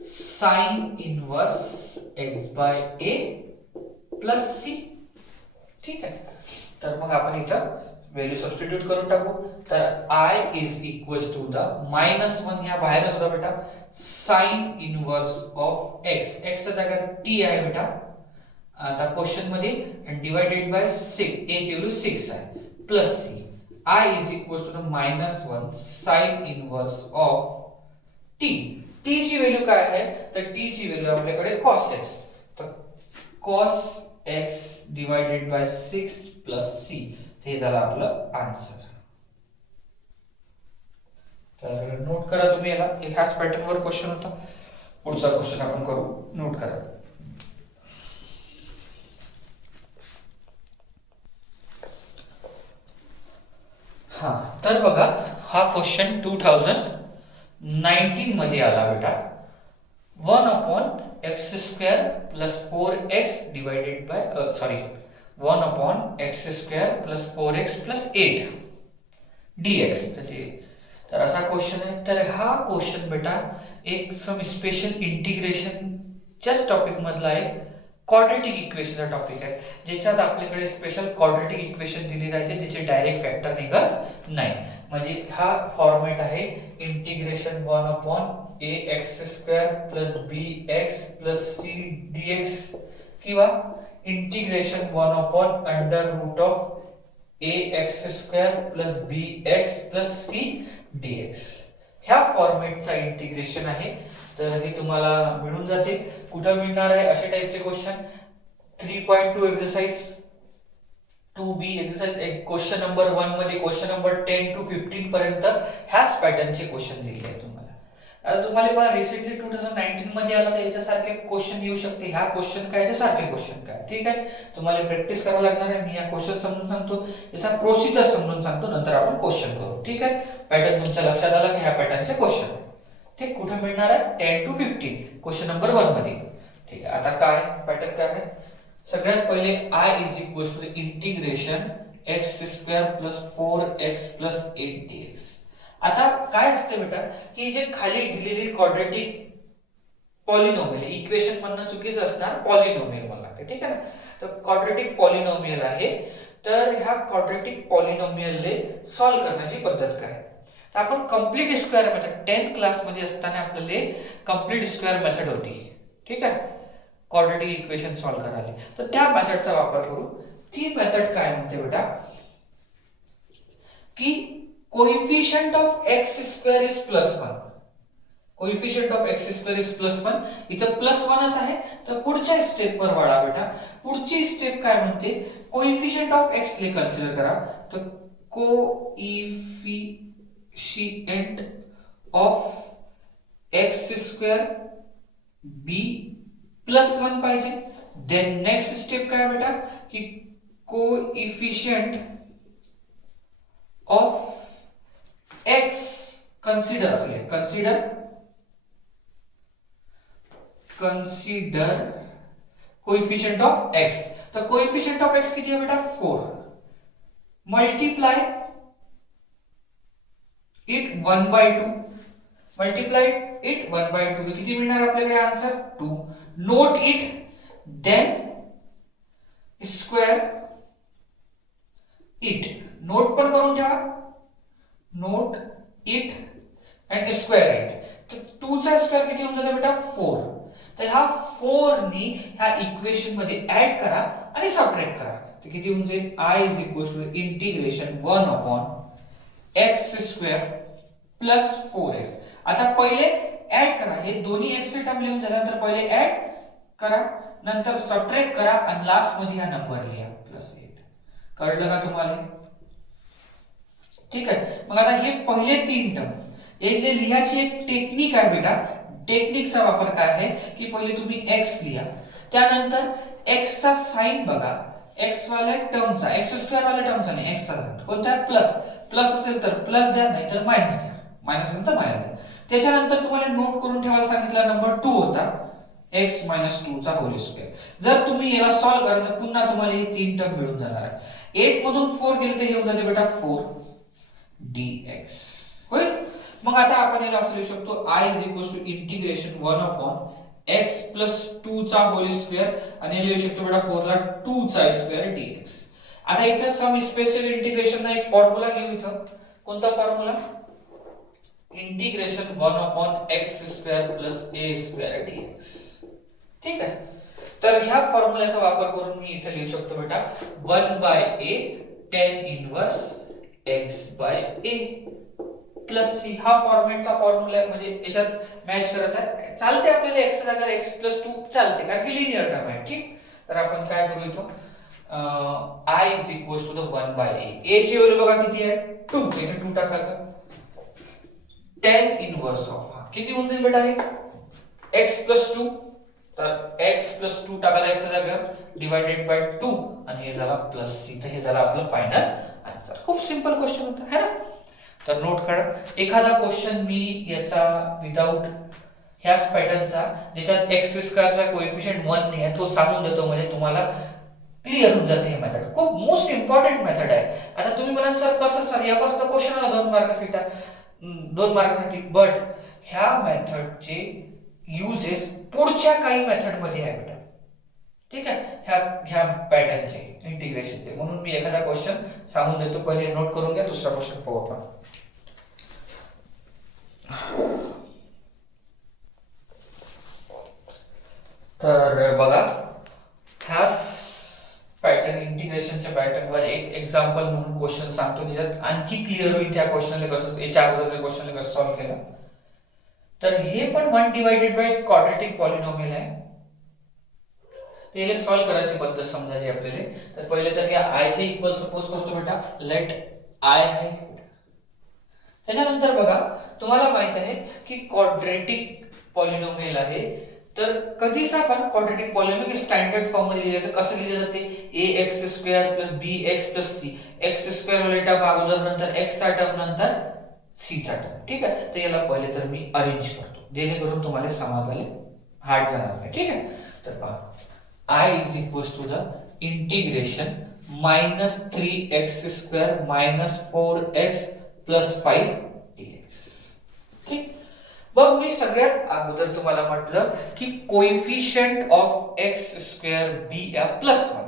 sin inverse x by a plus c. ठीक आहे, तर मग आपण इथं व्हॅल्यू सबस्टिट्यूट करून टाकू. तर I is equals to the -1 ह्या बाहेरच होता बेटा sine inverse of x. x चा जागा t आहे बेटा आता क्वेश्चन मध्ये डिवाइडेड बाय 6 a ची व्हॅल्यू 6 आहे plus c. I is equals to the -1 sine inverse of t. t ची व्हॅल्यू काय आहे तर t ची व्हॅल्यू आपल्याकडे cos x. तर cos x divided by 6 plus c हे झालं आपलं आन्सर. तर नोट करा तुम्ही याला. एक हाच पॅटर्न वर क्वेश्चन होता. पुढचा क्वेश्चन आपण करू. नोट करा. हा तर बघा हा क्वेश्चन 2019 मध्ये आला बेटा. 1/x² plus 4x divided by 1/x² plus 4x plus 8 dx. तर असा क्वेश्चन आहे. तर हा क्वेश्चन बेटा एक सम स्पेशल इंटिग्रेशनच्याच टॉपिक मधला आहे. क्वाड्रेटिक इक्वेशनचा टॉपिक आहे ज्याच्यात आपल्याकडे स्पेशल क्वाड्रेटिक इक्वेशन दिली राहते त्याचे डायरेक्ट फॅक्टर निघत नाही. म्हणजे हा फॉर्मॅट आहे integration 1/ax² plus bx plus c dx किंवा integration 1/√ax² plus bx plus c dx. ह्या फॉर्मॅटचा इंटिग्रेशन आहे. तर हे तुम्हाला मिळून जाते. कुठे मिळणार आहे अशा टाइपचे question 3.2 exercise 2b exercise question number 1 मध्ये क्वेश्चन नंबर 10 to 15 पर्यंत ह्याच पॅटर्नचे क्वेश्चन दिले आहेत तुम्हाला. आता तुम्हाला पहा रिसेंटली 2019 मध्ये आला तर याच्यासारखे क्वेश्चन येऊ शकते. ह्या क्वेश्चन काय याच्यासारखे क्वेश्चन काय ठीक आहे. तुम्हाला प्रॅक्टिस करावं लागणार आहे. मी या क्वेश्चन समजून सांगतो याचा प्रोसिजर समजून सांगतो नंतर आपण क्वेश्चन करू ठीक आहे. पॅटर्न तुमच्या लक्षात आला की ह्या पॅटर्नचे क्वेश्चन ठीक. कुठे मिळणार आहे 10 to 15 क्वेश्चन नंबर 1 मध्ये ठीक आहे. आता काय पॅटर्न काय आहे सगळ्यात पहिले I is equals to integration x² plus 4x plus 8 dx. आता काय असते बेटा की जे खाली दिलेली क्वाड्रेटिक पॉलिनोमियल इक्वेशन म्हणणं चुकीचं असणार पॉलिनोमियल मला लागते ठीक आहे ना. तर क्वाड्रेटिक पॉलिनोमियल आहे. तर ह्या क्वाड्रेटिक पॉलिनोमियलले सॉल्व्ह करण्याची पद्धत काय तर आपण complete square method 10th class मध्ये असताना आपल्याला कंप्लीट स्क्वेअर मेथड होती ठीक आहे क्वाड्रेटिक इक्वेशन सॉल्व्ह करायला. तर त्या मेथडचा वापर करू. ती मेथड काय म्हणते बेटा की coefficient of x² is +1. Coefficient of x² is +1. इथं +1च आहे. तर पुढच्या स्टेप वर वाढा बेटा. पुढची स्टेप काय म्हणते कोएफिशिएंट ऑफ x ले कन्सिडर करा. तर कोएफिशिएंट ऑफ x² b +1 पाहिजे. देन नेक्स्ट स्टेप काय बेटा की कोएफिशिएंट ऑफ x कन्सिडर असले कन्सिडर कोएफिशिएंट ऑफ x. तर कोएफिशिएंट ऑफ x किती आहे बेटा 4 मल्टीप्लाय इट 1/2 मल्टीप्लाय इट 1/2 किती मिळणार आपल्याकडे answer 2. Note it then square it. Note पण करून ठेवा. Note it and square it. तर 2 चा स्क्वेअर किती होऊन जातो बेटा 4. तर ह्या 4 नी ह्या इक्वेशन मध्ये ऍड करा आणि सबट्रॅक्ट करा. तर किती होऊन जाईल I is equals to integration 1/x² plus 4x. आता पहिले ऍड करा. हे दोन्ही x चे टर्म लिहून झाल्यानंतर पहिले ऍड करा नंतर सबट्रॅक्ट करा आणि लास्ट मध्ये हा नंबर लिहा +8. कळलं का तुम्हाला ठीक आहे. मग आता हे पहिले 3 टर्म याचे लिहायची एक टेक्निक आहे बेटा. टेक्निकचा वापर काय आहे की पहिले तुम्ही x लिहा त्यानंतर x चा साइन बघा. x वाल्या टर्मचा x² वाल्या टर्मचा नाही x चा कोणता प्लस असेल तर प्लस द्या नाहीतर मायनस द्या. मायनस नंतर मायनस द्या. त्याच्यानंतर तुम्हाला नोट करून ठेवायला सांगितला नंबर 2 होता x - 2 चा होल स्क्वेअर. जर तुम्ही याला सॉल्व्ह कराल तर पुन्हा तुम्हाला हे 3 टर्म मिळून जाणार आहे. 8 मधून 4 गेले तर हे होऊन जाते बेटा 4 dx होईल. मग आता आपण याला असं लिहू शकतो I is equals to integration 1/x + 2 चा होल स्क्वेअर आणि लिहू शकतो बेटा 4 ला 2 चा स्क्वेअर dx. आता इथं सम स्पेशल इंटिग्रेशनचा एक फॉर्म्युला लिहू इथं. कोणता formula? Integration 1/x² + a² dx. ठीक आहे. तर ह्या फॉर्म्युल्याचा वापर करून मी इथे लिहू शकतो बेटा 1/a tan inverse x/a plus c. हा फॉर्मॅटचा फॉर्म्युला म्हणजे याच्यात मॅच करत आहे. चालते आपल्याला x च्या जागी x + 2 चालते कारण की लिनियर टर्म आहे. ठीक. तर आपण काय करू इथं I is equals to the 1/a. a ची व्हॅल्यू बघा किती आहे 2. इथे 2 टाकायचं. tan इन्व्हर्स ऑफ हा किती होऊन जाईल बेटा हे x + 2. तर x + 2 टाकायला x च्या जागी डिवाइडेड बाय 2 आणि हे झाला प्लस c. तर हे झालं आपलं फायनल आन्सर. खूप सिंपल क्वेश्चन होता है ना. तर नोट करा. एखादा क्वेश्चन मी याचा विदाउट ह्याच पॅटर्नचा ज्याच्यात x² चा कोएफिशिएंट 1 नाही आहे तो सांगून देतो म्हणजे तुम्हाला क्लिअर होऊन जाते. हे मेथड खूप मोस्ट इम्पॉर्टंट मेथड आहे. आता तुम्ही म्हणाल सर कसं सर या कसं क्वेश्चन आला 2 मार्कासाठी बट ह्या मेथडचे युजेस पुढच्या काही मेथड मध्ये आहे बेटा. ठीक आहे. ह्या पॅटर्नचे इंटिग्रेशनचे म्हणून मी एखादा क्वेश्चन सांगून देतो. पहिले नोट करून घ्या. दुसरा क्वेश्चन पाहू आपण. तर बघा ह्याच पॅटर्न इंटिग्रेशनच्या पॅटर्नवर एक एक्झाम्पल म्हणून क्वेश्चन सांगतो ज्याच्यात आणखी क्लिअर होईल त्या क्वेश्चनला कसं याच्या अगोदरच्या क्वेश्चनला कसं सॉल्व्ह केलं. तर हे पण 1/बाय क्वाड्रॅटिक पॉलिनॉमियल आहे. हे सॉल्व्ह करायची पद्धत समजायची आपल्याला. तर पहिले तर या i चे इक्वल सपोज करतो बेटा लेट i आहे. त्याच्यानंतर बघा तुम्हाला माहित आहे की क्वाड्रॅटिक पॉलिनॉमियल आहे. तर कधीच आपण क्वाड्रॅटिक पॉलिनॉमियल स्टँडर्ड फॉर्म मध्ये लिहायचं. कसं लिहिले जाते ax² + bx + c. x² वाले टर्म अगोदर नंतर x चा टर्म नंतर c चा टर्म. ठीक आहे. तर याला पहिले तर मी अरेंज करतो जेणेकरून तुम्हाला समजायला हार्ड जाणार नाही. ठीक आहे. तर पहा I is equals to the integration -3x² - 4x + 5 dx. ठीक. मग मी सगळ्यात अगोदर तुम्हाला म्हटलं की कोएफिशिएंट ऑफ x² b या +1.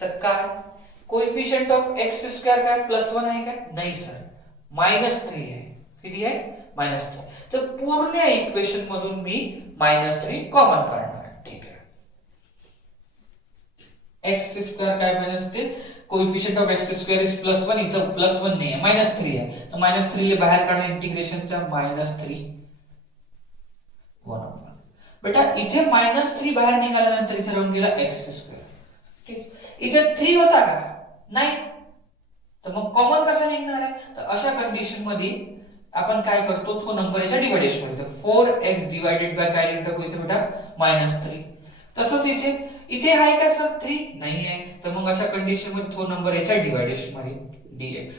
तर काय कोएफिशिएंट ऑफ x² काय +1 आहे का? नाही सर -3 आहे. किती आहे -3. तर पूर्ण इक्वेशन मधून मी -3 कॉमन काढणार. ठीक आहे. x² काय बने असते कोएफिशिएंट ऑफ x² इज +1. इथं +1 नाही आहे -3 आहे. तर -3 ले बाहेर काढणे इंटिग्रेशनच्या -3 1. बेटा इथे -3 बाहेर निघाल्यानंतर इथे राहून गेला x². ठीक. इथे 3 होता का? नाही. तर मग कॉमन कसा निघणार आहे? तर अशा कंडिशन मध्ये आपण काय करतो तो नंबर याच्या डिव्हिडेशन मध्ये 4x डिवाइडेड बाय काय लिहून टाकू इथे बेटा -3. तसंच इथे आहे का सर 3 नाही आहे. तर मग अशा कंडिशन मध्ये तो नंबर याच्या डिव्हिडेशन मध्ये dx.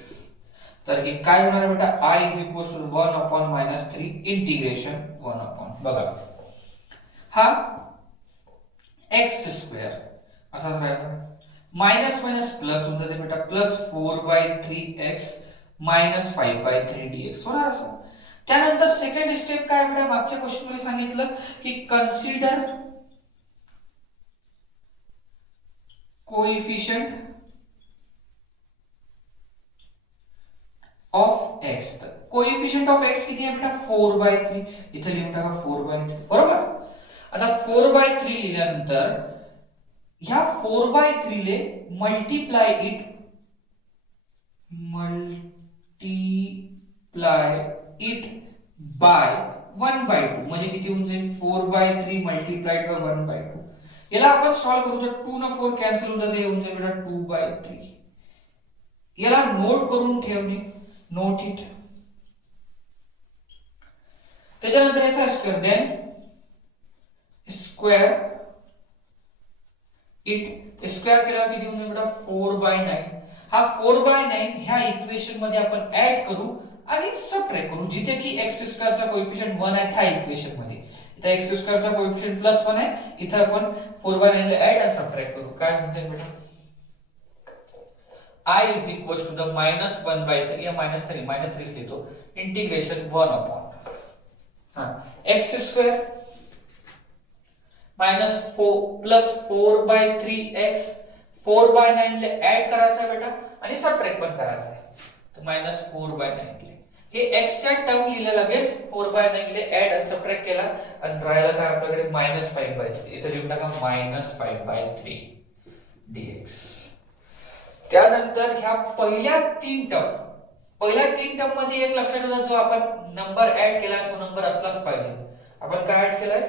तर हे काय होणार बेटा I is equals to 1/-3 integration 1/. बघा हा x² असाच राहिला मायनस मायनस प्लस होतं ते बेटा +4/3x - 5/3 dx होणार असं. त्यानंतर सेकंड स्टेप काय बेटा मागच्या क्वेश्चन मध्ये सांगितलं की consider coefficient of x. Coefficient of x किती आहे बेटा 4/3. इथे लिहून टाका 4/3 बरोबर. आता 4/3 लिहिल्यानंतर ह्या 4/3 ले मल्टिप्लाय इट बाय 1/2 म्हणजे किती होऊन जाईल 4/3 मल्टिप्लाइड बाय 1/2. याला आपण सॉल्व करू तर 2 न 4 कॅन्सल होऊन जाते येऊन जाईल बेटा 2/3. याला नोट करून ठेवणे नोट इट. त्याच्यानंतर याचा square then square it square केला किती होऊन जाईल बेटा 4/9. हा 4/9 ह्या इक्वेशन मध्ये आपण ऍड करू आणि सबट्रॅक्ट करू जिथे की x² चा कोएफिशिएंट 1 आहे त्या इक्वेशन मध्ये. इथे x² चा कोएफिशिएंट +1 आहे. इथे आपण 4/9 ला ऍड आणि सबट्रॅक्ट करू. काय होईल बेटा I is equals to the -1/3 या -3 लेतो इंटिग्रेशन 1/. x² -4 + 4/3x 4/9 ले ऍड करायचा आहे बेटा आणि सबट्रॅक्ट पण करायचा आहे. तर -4/9 ले हे x च्या टर्म लिहिलं लगेच 4/9 ले ऍड आणि सबट्रॅक्ट केला आणि राहिला काय आपल्याकडे -5/3. इथे लिहून टाका -5/3 dx. त्यानंतर ह्या पहिल्या तीन टर्म मध्ये एक लक्षात ठेवा, जो आपण नंबर ऍड केला तो नंबर असलाच पाहिजे. आपण काय ऍड केलाय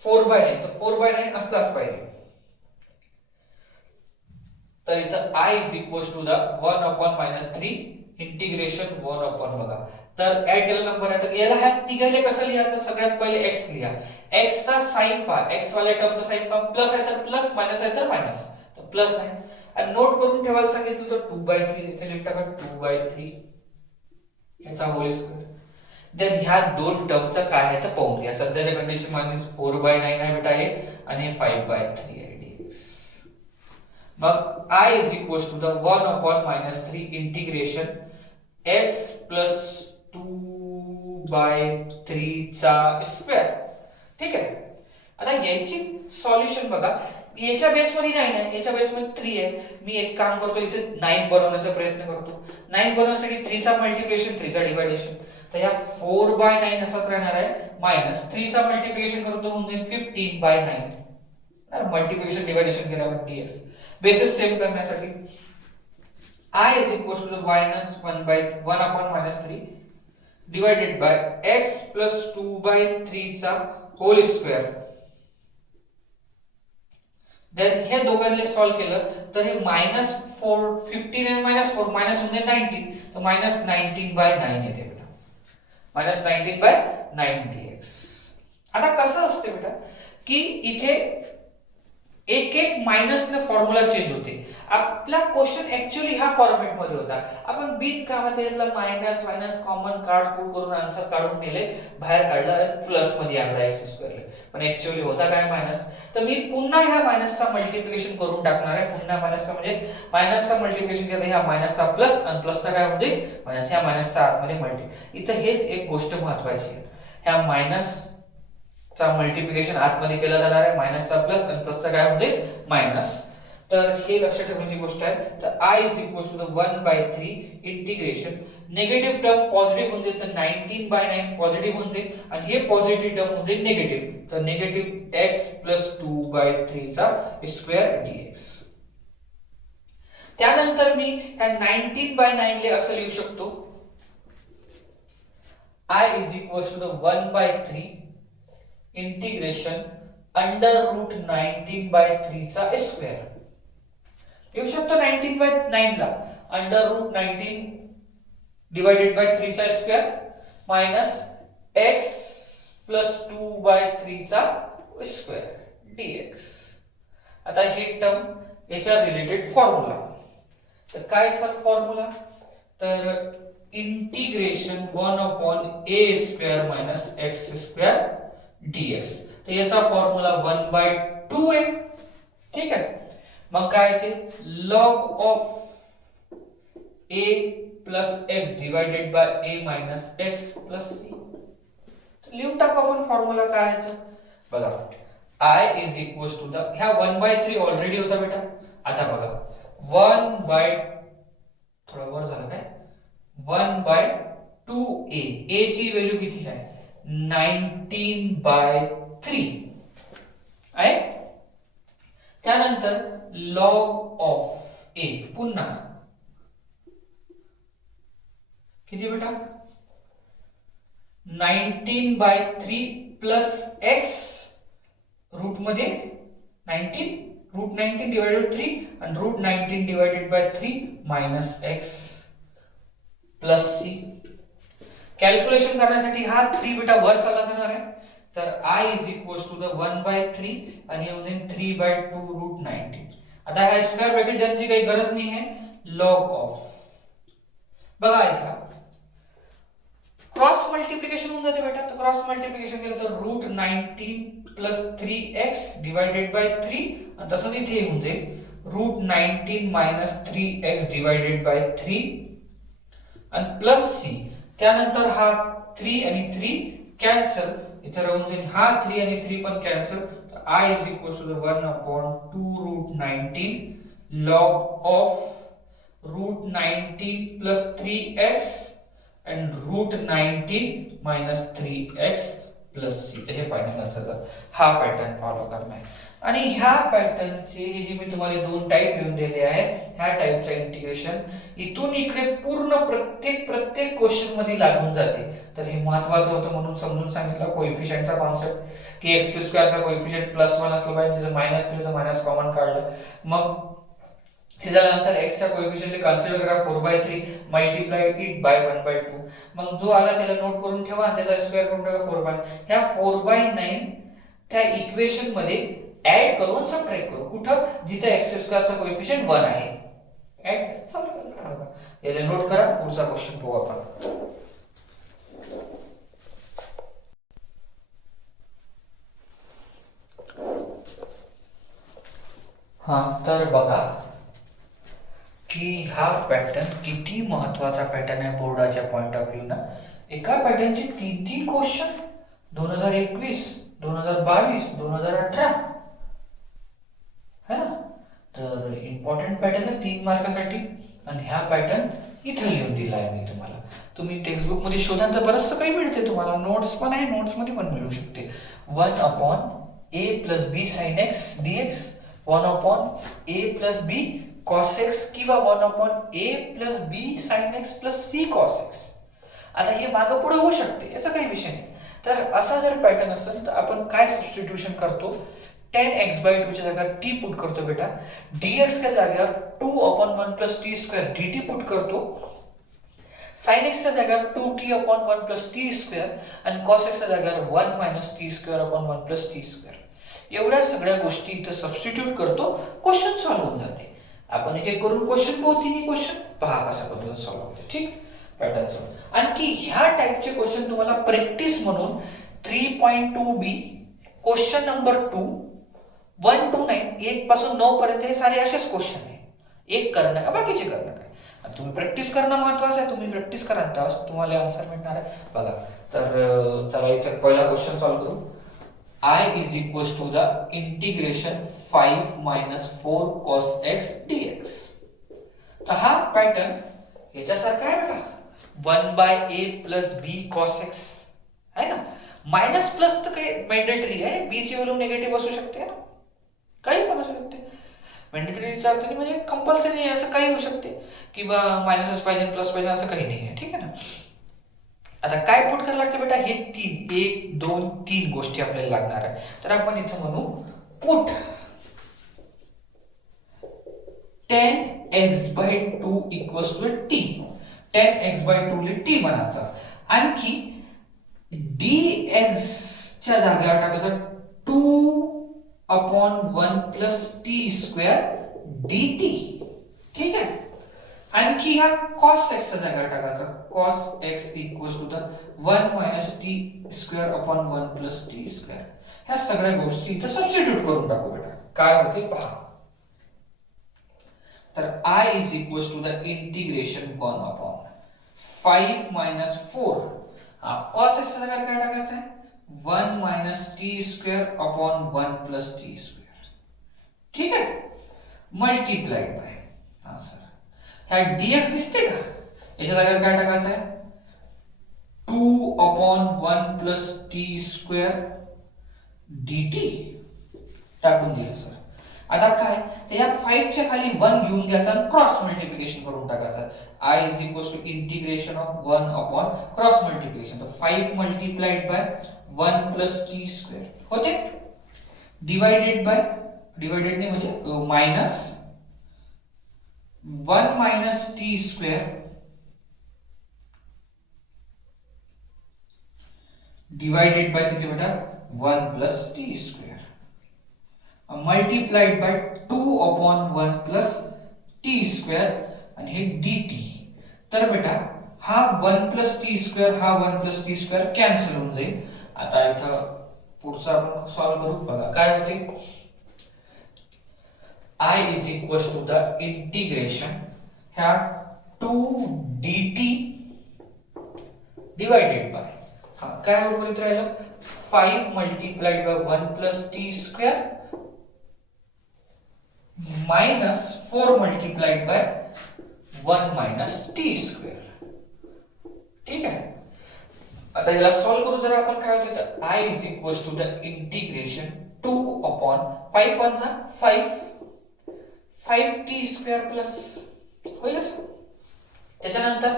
4/9, तर 4/9 असलाच पाहिजे. तर इथं I is equal to the 1/-3 integration 1 बघा. तर ऍड केलेला नंबर आहे, तर याला ह्या तिघाले कसं लिहायचं, सगळ्यात पहिले x लिहा. x चा साइन पहा, x वाल्या टर्मचा साइन पहा, प्लस आहे तर प्लस, मायनस आहे तर मायनस. तर प्लस आहे आणि नोट करून ठेवायला सांगितलं तर 2/3 इथे लिहून टाका 2/3 याचा होल स्क्वेअर. देन ह्या दोन टर्मचं काय आहे तर पाहून घ्या. सध्याच्या कंडिशन -4/9 आहे बेटा हे आणि 5/3 आहे dx. मग I is equals to the 1/-3 integration x plus 2/3 चा स्क्वेअर. ठीक आहे. आता याची सॉल्युशन बघा, याच्या बेस मध्ये 9 आहे, याच्या बेस मध्ये 3 आहे. मी एक काम करतो, इथे 9 बनवण्याचा प्रयत्न करतो. 9 बनवण्यासाठी 3 चा मल्टिप्लिकेशन 3 चा डिव्हायडेशन. तर या 4/9 असाच राहणार आहे, मायनस 3 चा मल्टिप्लिकेशन करतो म्हणजे 15/9. मल्टिप्लिकेशन डिव्हायडेशन केल्यावर dx. बेसिस सेम करण्यासाठी I is equal to -1/3 divided by x plus 2/3 चा होल स्क्वेअर. देन हे दोघांना सॉल्व केलं तर हे -4 15 आणि -4 मायनस म्हणजे 19, तर -19/9 येते बेटा. -19/9 dx. आता कसं असते बेटा की इथे एक मायनस ने फॉर्म्युला चेंज होते. आपला क्वेश्चन ऍक्च्युअली ह्या फॉर्मॅट मध्ये होता. आपण बिन कामात यातला मायनस कॉमन करून आन्सर काढून नेले, बाहेर काढला आणि प्लस मध्ये आणला x². पण ऍक्च्युअली होता काय मायनस. तर मी पुन्हा ह्या मायनसचा मल्टिप्लिकेशन करून टाकणार आहे. पुन्हा मायनसचा म्हणजे मायनसचा मल्टिप्लिकेशन केलं, ह्या मायनसचा प्लस आणि प्लसचा काय म्हणजे मायनस, ह्या मायनसचा आतमध्ये मल्टी. इथं हेच एक गोष्ट महत्त्वाची आहे. ह्या मायनस चा मल्टिप्लिकेशन आतमध्ये केला जाणार आहे, मायनसचा प्लस आणि प्लसचा काय होते मायनस. तर हे लक्षात ठेवण्याची गोष्ट आहे. तर I is equal to 1/3 integration negative term positive होऊन जाईल, तर 19/9 पॉझिटिव्ह होऊन जाईल आणि हे पॉझिटिव्ह टर्म होऊन जाईल निगेटिव्ह, तर निगेटिव्ह x plus 2/3 चा स्क्वेअर dx. त्यानंतर मी ह्या 19/9 ले असं लिहू शकतो, I is equal to 1/3 integration √19/3 चा स्क्वेअर. लिहू शकतो 19/9 ला √19 डिवाइडेड बाय 3 चा स्क्वेअर मायनस x प्लस 2/3 चा स्क्वेअर dx. आता ही टर्म याच्या रिलेटेड फॉर्म्युला. तर काय सर फॉर्म्युला, तर integration 1/a² minus x² dx. तर याचा फॉर्म्युला 1/2 आहे. ठीक आहे. मग काय ते log of a plus x divided by a minus x plus c. लिहून टाकू आपण फॉर्म्युला काय आहे बघा. I is equal to the, ह्या 1/3 ऑलरेडी होता बेटा. आता बघा 1/ थोडा वर झालं काय, 1/2a. a ची व्हॅल्यू किती आहे 19/3 आहे. त्यानंतर log ऑफ a पुन्हा किती बेटा 19/3 प्लस x रूट मध्ये 19 √19 डिवाइडेड 3 आणि √19 divided by 3 minus x plus c. Calculation करण्यासाठी हा 3 बेटा वर चालला जाणार आहे. तर I is equal to the 1/3 आणि येऊन 3/2 √19. आता ह्या स्क्वेअर ब्रॅकेट द्यायची काही गरज नाही आहे. log ऑफ बघा इथं क्रॉस मल्टिप्लिकेशन होऊन जाते बेटा. तर क्रॉस मल्टिप्लिकेशन केलं तर √19 प्लस 3x डिवाइडेड बाय 3 आणि तसंच इथे येऊन जाईल √19 मायनस 3x डिवाइडेड बाय 3 आणि प्लस c. त्यानंतर हा 3 आणि 3 कॅन्सल, इथे राहून जाईल हा 3 आणि 3 पण कॅन्सल. तर I is equal to 1/2 √19 log of root 19 plus 3x and root 19 minus 3x plus c. हे फायनल आन्सर. हा पॅटर्न फॉलो करणार आहे. आणि ह्या पॅटर्नचे हे जे मी तुम्हाला दोन टाइप लिहून दिले आहे, ह्या टाइपचं इंटिग्रेशन इथून इकडे पूर्ण प्रत्येक क्वेश्चन मध्ये लागून जाते. तर हे महत्वाचं होतं म्हणून समजून सांगितलं. कोएफिशियंटचा कॉन्सेप्ट की x स्क्वेअरचा कोएफिशियंट +1 असलं पाहिजे, तिथं -3 तर मायनस कॉमन काढलं. मग त्याच्यानंतर x चा कोएफिशियंट कन्सिडर करा 4/3 मल्टिप्लाय इट बाय 1/2. मग जो आला त्याला नोट करून ठेवा आणि त्याचा स्क्वेअर करून ठेवा 4/9. ह्या 4/9 त्या इक्वेशन मध्ये ऍड करून सबट्रॅक्ट करू. कुठं? जिथे x स्क्वेअरचा कोएफिशियंट 1 आहे. ऍड सबट्रॅक्ट करा. याला नोट करा. पुढचा क्वेश्चन बघू आपण. हा तर बघा की हा पॅटर्न किती महत्वाचा पॅटर्न आहे बोर्डाच्या पॉइंट ऑफ व्ह्यू ना. एका पॅटर्नचे तीन क्वेश्चन 2021, 2022, 2018 है ना. तर इम्पॉर्टंट पॅटर्न आहे 3 मार्कासाठी. आणि हा पॅटर्न इथे लिहून दिला आहे मी तुम्हाला. तुम्ही टेक्स्टबुक मध्ये शोधा तर बरंचसं काही मिळते तुम्हाला. नोट्स पण आहे, नोट्स मध्ये पण मिळू शकते. 1/a + b sin x dx, 1/a + b cos x किंवा 1/a + b sin x + c cos x. आता हे मागं पुढे होऊ शकते, याचा काही विषय नाही. तर असा जर पॅटर्न असेल तर आपण काय सबस्टिट्यूशन करतो, 10x/2 च्या जागेवर t पुट करतो बेटा, dx च्या जागेवर 2/1 + t² dt पुट करतो, sin x च्या जागेवर 2t/1 + t² आणि cos x च्या जागेवर 1 - t²/1 + t². एवढ्या सगळ्या गोष्टी इथं सबस्टिट्यूट करतो, क्वेश्चन सॉल्व्ह होऊन जाते. आपण एक एक करून क्वेश्चन पाहू. तिन्ही क्वेश्चन पहा कशा पद्धतीने सॉल्व्ह होते. ठीक, पॅटर्न सॉल्व्ह. आणखी ह्या टाइपचे क्वेश्चन तुम्हाला प्रॅक्टिस म्हणून 3.2b क्वेश्चन नंबर 2 1 to 9 1 पासून 9 पर्यंत हे सारे असेच क्वेश्चन आहे. एक करणं का बाकीचे करणं काय. तुम्ही प्रॅक्टिस करणं महत्वाचं आहे. तुम्ही प्रॅक्टिस करा तेव्हाच तुम्हाला आन्सर मिळणार आहे. बघा तर चला इथे पहिला क्वेश्चन सॉल्व्ह करू. I is equals to the integration 5 - 4 cos x dx. तर हा पॅटर्न याच्यासारखा आहे बघा. 1/a + b cos x आहे ना. मायनस प्लस तर काही मॅन्डेटरी आहे. b ची व्हॅल्यू निगेटिव्ह असू शकते ना, काही पण असू शकते. मॅन्डेटरीचा अर्थ नाही म्हणजे कंपल्सरी आहे असं काही होऊ शकते, किंवा मायनसच पाहिजे प्लस पाहिजे असं काही नाही आहे. ठीक आहे ना. आता काय पुट करायला लागते बेटा, हे 1 2 3 गोष्टी आपल्याला लागणार आहे. तर आपण इथं म्हणू पुट 10x/2 = t. 10x/2 ले t म्हणायचं. आणखी dx च्या जागेवर टाकायचं 2/1 + t² dt. ठीक आहे. आणखी ह्या cos x च्या जागेवर टाकायचं cos x = 1 - t²/1 + t². ह्या सगळ्या गोष्टी इथं सबस्टिट्यूट करून टाकू बेटा. काय होते पहा. तर I is equals to the integration 1/5 - 4. cos x च्या जागेवर काय टाकायचं आहे 1 - t²/1 + t². ठीक आहे. मल्टिप्लाइड बाय हा सर ह्या dx दिसते का, याच्या जागेवर काय टाकायचं आहे 2/1 + t² dt टाकून दिलं सर. आता काय या 5 च्या खाली 1 घेऊन घ्यायचा आणि क्रॉस मल्टिप्लिकेशन करून टाकायचं. I is equals to integration of 1 cross multiplication. तर 5 मल्टिप्लाइड बाय 1 + t² होते, डिवाइडेड नाही म्हणजे मायनस 1 - t² डिवाइडेड बाय किती बेटा 1 + t² मल्टिप्लाइड बाय 2/1 + t² आणि हे dt. तर बेटा हा 1 + t² हा 1 + t² कॅन्सल होऊन जाईल. आता इथं पुढचा आपण सॉल्व्ह करू. बघा काय होते. I is equals to the integration ह्या 2 dt डिवाइडेड बाय काय उरत राहिलं 5 multiplied by 1 + t² minus 4 multiplied by 1 minus t square. ठीक आहे. आता याला सॉल्व्ह करू जरा आपण काय होतं तर I is equal to the integration 2 upon 5 1 जा 5 टी स्क्वेअर प्लस होईल असं. त्याच्यानंतर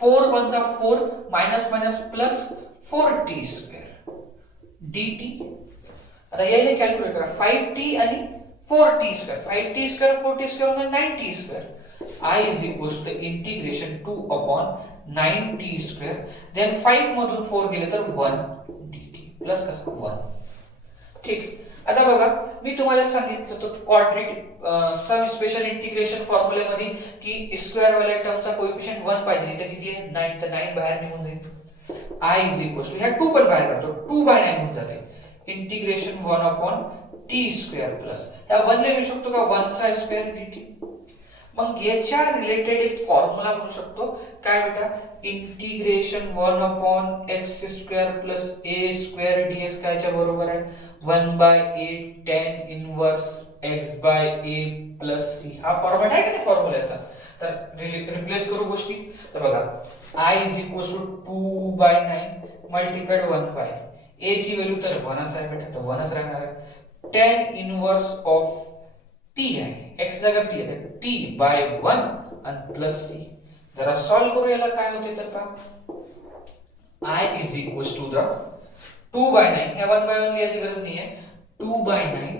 4 1 जा 4 minus minus plus 4 T square dt. आता याला कॅल्क्युलेट करा 5t आणि 4t square 5t square 4t square म्हणजे 9t square. I is equal to integration 2 upon 9t square then 5 मधून 4 गेले तर 1 dt प्लस कसं 1. ठीक. आता बघा मी तुम्हाला सांगितलं होतं क्वाड्रेटिक सम स्पेशल इंटिग्रेशन फॉर्म्युल्यामध्ये की स्क्वेअर वाल्या टर्मचा कोएफिशिएंट 1 पाहिजे. इथे किती आहे 9 तर 9 बाहेर निघून जाईल. I इज इक्वल टू ह्या 2 पण बाहेर काढतो 2 बाय 9 होऊन जाते. Integration 1 upon t square plus या 1 लिहू शकतो का 1 चा स्क्वेअर dt. मग याच्या रिलेटेड एक फॉर्म्युला म्हणू शकतो काय बेटा integration 1 upon x square plus a square dx कायच्या बरोबर आहे 1 by a tan inverse x by a plus c. हा फॉर्मॅट आहे की नाही फॉर्म्युलाचा. तर रिप्लेस करू गोष्टी. तर बघा I is equal to 2 by 9 multiplied 1 by a ची व्हॅल्यू तर 1 आहे बेटा तर 1 राहणार आहे. tan इनवर्स ऑफ t आहे x जागा t आहे t बाय 1 आणि प्लस c. जरा सॉल्व करू याला काय होते तर पहा I is equal to the 2 by 9 या 1 बाय 1 लिहायची गरज नाही आहे 2 by 9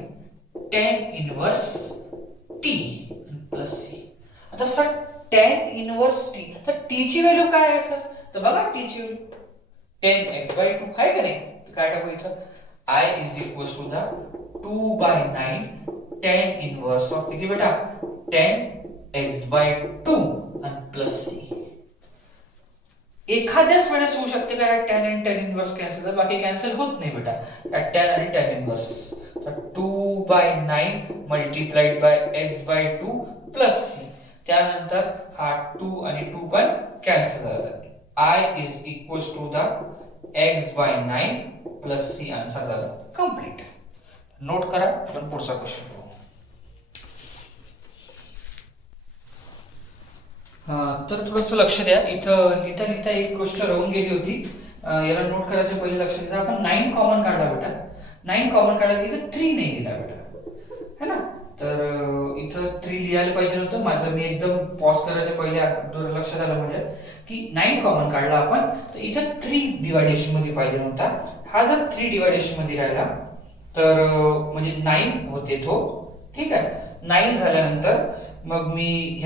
tan inverse t plus c. आता सर tan इनवर्स t तर t ची व्हॅल्यू काय आहे सर तर बघा t ची व्हॅल्यू tan x बाय 2 आहे का नाही. काय टाकू इथं I is equal to the 2 by 9 tan inverse of किती बेटा tan x बाय 2 आणि प्लस c. एखाद्याच वेळेस होऊ शकते का tan आणि tan इनवर्स कॅन्सल तर बाकी कॅन्सल होत नाही बेटा tan आणि tan इनवर्स. तर 2 by 9 multiplied by x by 2 plus c. त्यानंतर हा 2 आणि 2 पण कॅन्सल होतात. I is equal to the x by 9 plus c. Answer झाला कंप्लीट. नोट करा आपण पुढचा क्वेश्चन बघू. तर थोडंसं लक्ष द्या इथं लिहिता एक गोष्ट राहून गेली होती. याला नोट करायचं पहिले लक्ष द्या. आपण 9 कॉमन काढला बेटा 9 कॉमन काढला इथं 3 नाही लिहिला बेटा है ना. तर इथं 3 लिहायला पाहिजे नव्हतं माझं. मी एकदम पॉज करायच्या पहिले लक्षात आलं म्हणजे की 9 कॉमन काढला आपण तर इथं 3 डिवायडेशन मध्ये पाहिजे नव्हता. हा जर 3 डिवायडेशन मध्ये राहिला तर म्हणजे 9 होते तो. ठीक आहे 9 झाल्यानंतर मग मी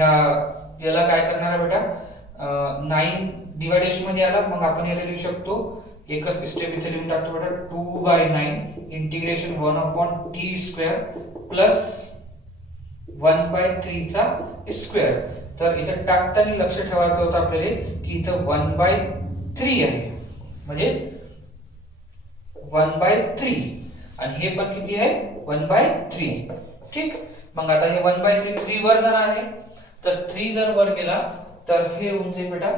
याला काय करणार बेटा 9 डिवायडेशन मध्ये आला मग आपण याला लिहू शकतो एकच स्टेप इथे लिहून टाकतो बेटा 2 by 9 integration 1 upon t square plus 1 by 3 चा स्क्वेअर. तर इथे टाकताना लक्ष ठेवायचं होतं आपल्याला की इथं 1 बाय 3 आहे म्हणजे 1 बाय 3 आणि हे पण किती आहे 1 बाय 3. ठीक. मग आता हे 1 बाय 3 वर जाणार आहे तर 3 जर वर गेला तर हे होऊन जाईल बेटा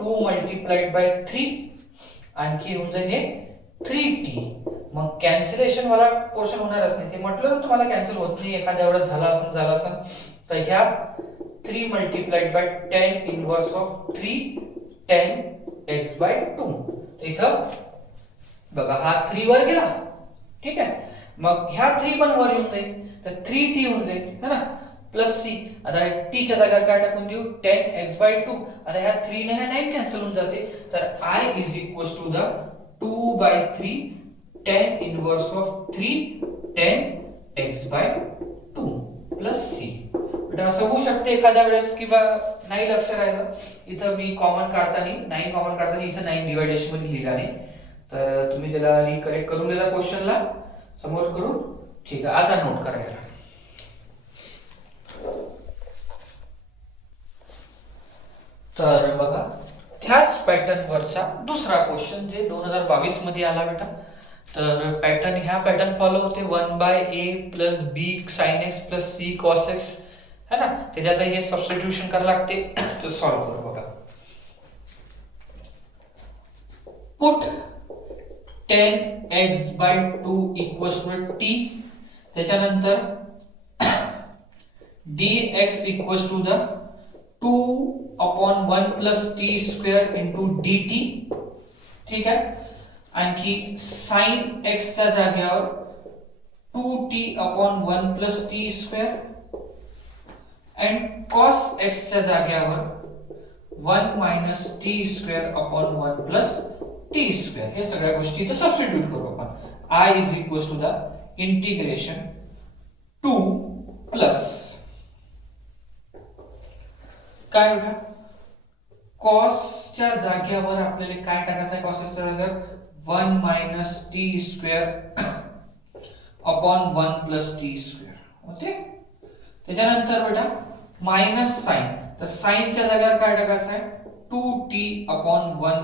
2 मल्टिप्लाइड बाय 3 आणखी होऊन जाईल हे 3t. मग कॅन्सलेशन वाला पोर्शन होणारच नाही. ते म्हटलं ना तुम्हाला कॅन्सल होत नाही एखाद्या वेळेस झाला असेल तर ह्या 3 multiplied by tan inverse of 3 tan x by 2. इथं बघा हा 3 वर गेला. ठीक आहे मग ह्या 3 पण वर येऊन जाईल तर 3t होऊन जाईल है ना प्लस c. आता t च्या जागा काय टाकून देऊ tan x बाय 2. आता ह्या 3 ने ह्या 9 कॅन्सल होऊन जाते तर I is equal to the 2 by 3 tan inverse of 3 tan x by 2 plus c. बेटा असं होऊ शकते एखाद्या वेळेस की बा नाही लक्ष राहिलं इथं मी कॉमन काढताना 9 कॉमन काढताना इथं 9 डिवायडेशन मध्ये लिहिला नाही तर तुम्ही त्याला रिकरेक्ट करून द्या क्वेश्चनला समोर करून. ठीक आहे आता नोट करा याला. तर बघा त्याच पॅटर्न वरचा दुसरा क्वेश्चन जे 2022 मध्ये आला बेटा. तर पॅटर्न ह्या पॅटर्न फॉलो होते 1 by a plus b sin x plus c cos x है ना. त्याच्यात हे सबस्टिट्यूशन करायला लागते तर सॉल्व करू बघा. Put tan x by 2 equals to t. त्याच्यानंतर dx equals to the 2/1 plus t square into dt. ठीक आहे. आणखी साइन x च्या जागेवर 2t/1 plus t square and cos x च्या जागेवर 1 minus t square upon 1 plus t square. हे सगळ्या गोष्टी इथे सबस्टिट्यूट करू आपण. I is equals to the integration 2 plus काय होता cos च्या जागेवर आपल्याला काय टाकायचं आहे. cos च्या जागेवर 1 minus t square upon 1 plus t square होते. त्याच्यानंतर बेटा मायनस साइन, तर साइनच्या जागेवर काय टाकायचं आहे 2t upon 1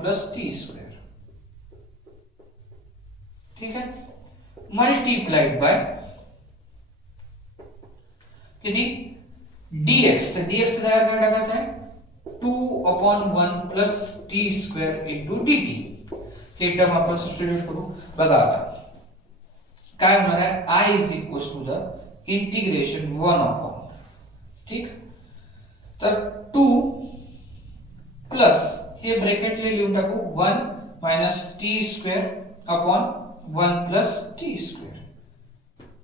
plus t square. ठीक आहे. मल्टीप्लाइड बाय किती dx, तर dx च्या जागेवर काय टाकायचं आहे 2/1 plus t square into dt. हे टर्म आपण सबस्टिट्यूट करू. बघा आता काय होणार आहे I is equals to the integration 1 upon, ठीक, तर 2 प्लस हे ब्रॅकेटले लिहून टाकू 1 minus t square upon 1 plus t square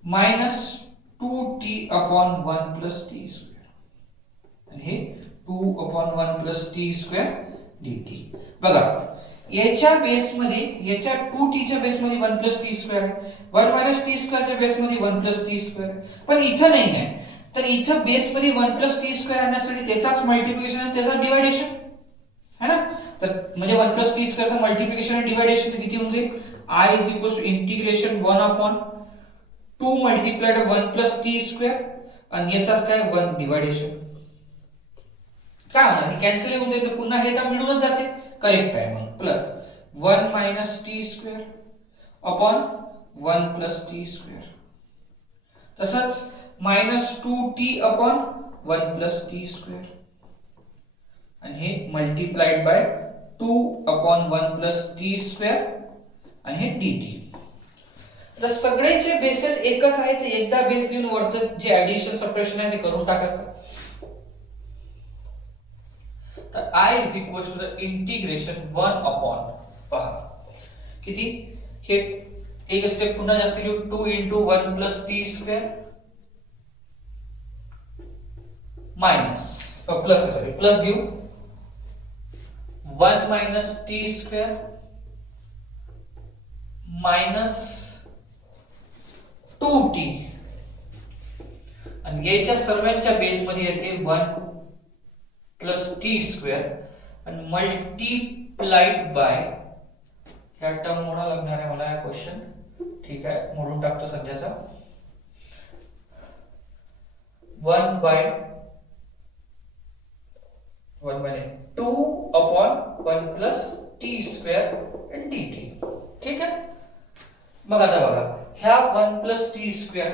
minus 2t upon 1 plus t square आणि हे 2/1 प्लस टी स्क्वेअर dt. बघा याच्या बेस मध्ये, याच्या 2t च्या बेस मध्ये 1 plus t square, 1 minus t square च्या बेस मध्ये 1 प्लस टी स्क्वेअर, पण इथं नाही आहे. तर इथं बेस मध्ये 1 प्लस टी स्क्वेअर आणण्यासाठी त्याचाच मल्टिप्लिकेशन आणि त्याचा डिव्हायडेशन है ना. तर म्हणजे 1 प्लस टी स्क्वेअर चा मल्टिप्लिकेशन आणि डिव्हायडेशन किती होऊन जाईल I is equals to integration 1 upon 2 multiplied 1 plus t square आणि याचाच काय 1 डिव्हायडेशन. काय होणार हे कॅन्सल होऊन जाईल, तर पुन्हा हे टर्म मिळूनच जाते. करेक्ट आहे मग plus 1 minus t square upon 1 plus t square, तसंच minus 2t upon 1 plus t square आणि हे multiplied by 2 upon 1 plus t square आणि हे dt. तर सगळेचे बेसेस एकच आहे, ते एकदा बेस घेऊन वरती जे ऍडिशन सबट्रॅक्शन आहे ते करून टाकायचं. तर I is equal to the integration 1 upon, पहा किती हे एक स्टेप पुन्हा जास्त लिहू 2 into 1 plus t square minus plus sorry plus घेऊ 1 minus t square minus 2t आणि याच्या सर्वांच्या बेस मध्ये येते 1 प्लस टी स्क्वेअर आणि मल्टीप्लाइड बाय, ह्या टर्म मोडा लागणार आहे मला हा क्वेश्चन. ठीक आहे, मोडून टाकतो सध्याचा 1 by 2 upon 1 plus t square आणि dt. ठीक आहे. मग आता बघा ह्या 1 प्लस टी स्क्वेअर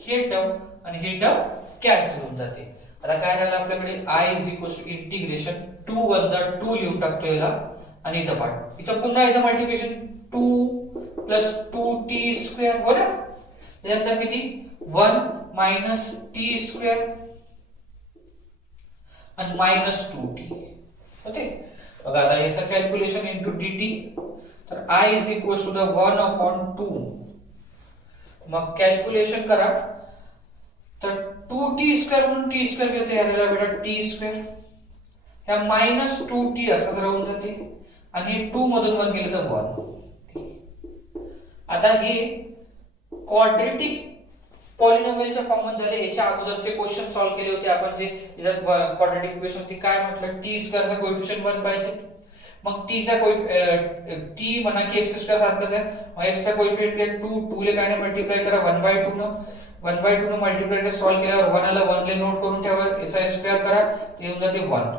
हे टर्म आणि हे टर्म कॅन्सल होऊन जाते. आता काय राहिलं आपल्याकडे I is equal to integration 2 + 2 लिहून टाकतो याला आणि इथं पाठ, इथं पुन्हा इथं मल्टिप्लिकेशन 2 प्लस 2t स्क्वेअर हो ना. त्यानंतर किती 1 मायनस टी स्क्वेअर आणि मायनस 2t ओके. बघा आता याचं कॅल्क्युलेशन इनटू dt, तर I is equal to the 1 upon 2. मग कॅल्क्युलेशन करा, तर 2t स्क्वेअर म्हणून t स्क्वेअर घेते याला बेटा t स्क्वेअर, ह्या मायनस 2t असंच राहून जाते आणि 2 मधून 1 गेलं तर 1. आता हे क्वाड्रेटिक पॉलिनोमियलच्या फॉर्म मध्ये झाले. याच्या अगोदरचे क्वेश्चन सॉल्व्ह केले होते आपण, जे याच्यात क्वाड्रेटिक इक्वेशन होती. काय म्हटलं t स्क्वेअरचा कोएफिशिएंट 1 पाहिजे. मग t चा t म्हणा की x स्क्वेअर सारखंच आहे, मग x चा कोएफिशिएंट काय 2, 2 ले काय ने मल्टिप्लाय करा 1/2 न, 1/2 न मल्टिप्लाय करा, सॉल्व्ह केल्यावर 1 ला 1 ले नोट करून ठेवा, याचा स्क्वेअर करा ते येऊन जाते 1.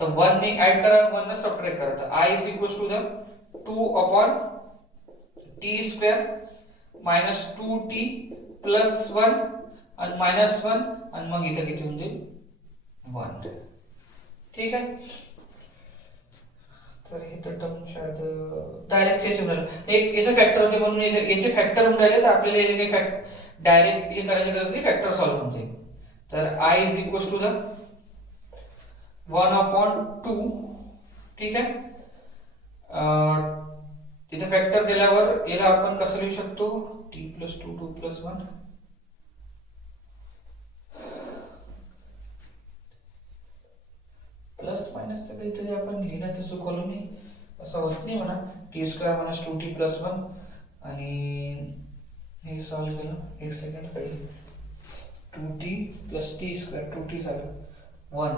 तर 1 ने ऐड करा, 1 ने सबट्रॅक्ट करा. तर I is equal to the 2 upon t square minus 2t plus 1 आणि मायनस 1 आणि मग इथं किती होऊन जाईल 1. ठीक आहे. तर हे तर टर्म शायद डायरेक्ट चेंज होणार, एक याचे फॅक्टर होते म्हणून याचे फॅक्टर होऊन राहिले, तर आपल्याला हे डायरेक्ट हे करायची गरज नाही, फॅक्टर सॉल्व्ह होऊन जाईल. तर I is equal to the 1/2. ठीक आहे. इथे फॅक्टर केल्यावर याला आपण कसं लिहू शकतो, t + 2 2 + 1 प्लस मायनसचं काहीतरी आपण लिहिण्यात चुकवलं नाही, असं होत नाही म्हणा. t² - 2t + 1 आणि हे सॉल्व्ह केलं, एक सेकंड पहिले 2t + t², 2t झालं 1.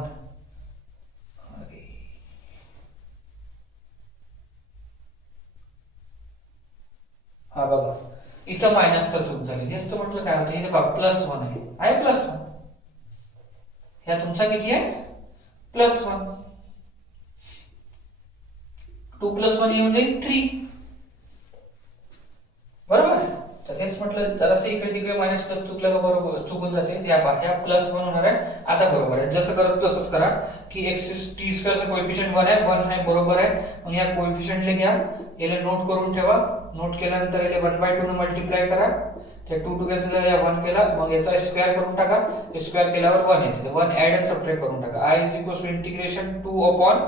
हा बघा इथं मायनसचा चूक झाली, हेच तर म्हटलं काय होतं, हे बघा +1 आहे +1. ह्या तुमचा किती आहे +1. 2 + 1 येऊन जाईल 3. बरोबर. तर हेच म्हटलं जरासं इकडे तिकडे मायनस प्लस चुकलं का बरोबर चुकून जाते, ह्या +1 होणार आहे. आता बरोबर आहे, जसं करत तसंच करा की t² चा कोएफिशियंट 1 आहे बरोबर आहे. मग या कोएफिशियंटला घ्या, याला नोट करून ठेवा. नोट केल्यानंतर याला 1/2 ने मल्टिप्लाय करा. त्या 2 2 कॅन्सल झाला, 1 केला, मग याचा स्क्वेअर करून टाका. स्क्वेअर केल्यावर 1 येते. 1 ऍड अँड सबट्रॅक्ट करून टाका. I is equal to integration 2/t²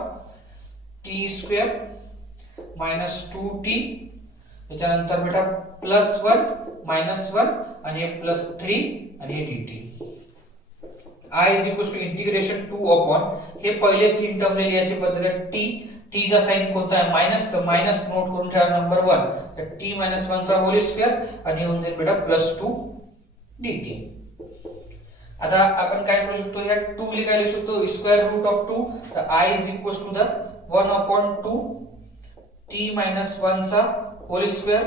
- 2t. त्याच्यानंतर बेटा +1 -1 आणि हे +3 आणि हे dt. I is equal to integration 2 हे पहिले 3 टर्म लिहायची पद्धत आहे. t चा साइन कोणता आहे मायनस, तर मायनस नोट करून ठेवा नंबर 1. तर t - 1 चा होल स्क्वेअर आणि होऊन जाईल बेटा +2 dt. आता आपण काय करू शकतो, या 2 ला काय लिहू शकतो, स्क्वेअर रूट ऑफ 2. तर I is equal to the 1/2 t - 1 चा होल स्क्वेअर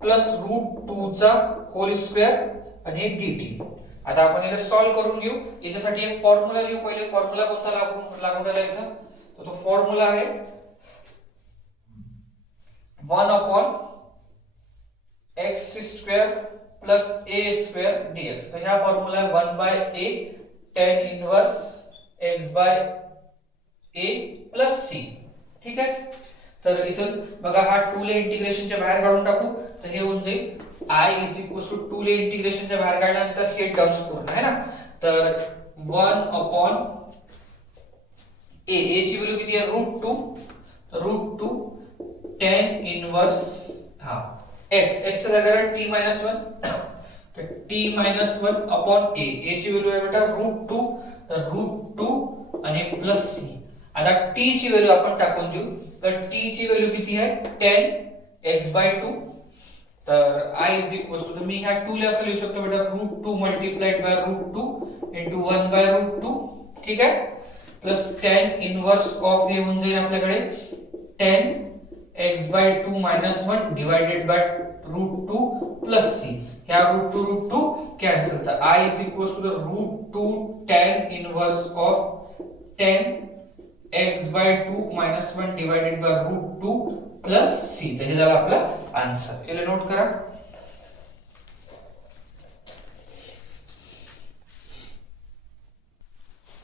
प्लस √2 चा होल स्क्वेअर आणि हे dt. आता आपण याला सॉल्व्ह करून घेऊ. याच्यासाठी एक फॉर्म्युला लिहू. पहिले फॉर्म्युला कोणता लागू राहिला इथं, तर तो फॉर्म्युला आहे 1/x² + a² dx. तर ह्या formula 1/a tan inverse x/a + c. ठीक आहे. तर इथून बघा हा 2 ला इंटिग्रेशनच्या बाहेर काढून टाकू. तर हे होऊन जाईल I इज इक्वल टू 2 ला इंटिग्रेशनच्या बाहेर काढल्यानंतर हे टर्म्स पूर्ण आहे ना. तर 1/a, a ची व्हॅल्यू किती आहे √2 tan इनवर्स x चा जागा t - 1. तर t - 1/a, a ची व्हॅल्यू आहे बेटा √2, तर √2 आणि +c. आता t ची व्हॅल्यू आपण टाकून देऊ. तर t ची व्हॅल्यू किती आहे tan x/2. तर I इज इक्वल टू, मी ह्या 2 ला असं लिहू शकतो बेटा √2 मल्टिप्लाइड बाय √2 इंटू 1/√2. ठीक आहे. प्लस tan इनवर्स ऑफ हे होऊन जाईल आपल्याकडे tan x/2 - 1 divided by √2 + c. ह्या √2 कॅन्सल. तर I is equal to the √2 tan inverse of tan x/2 - 1 divided by √2 + c. तर हे झालं आपला आन्सर. याला नोट करा.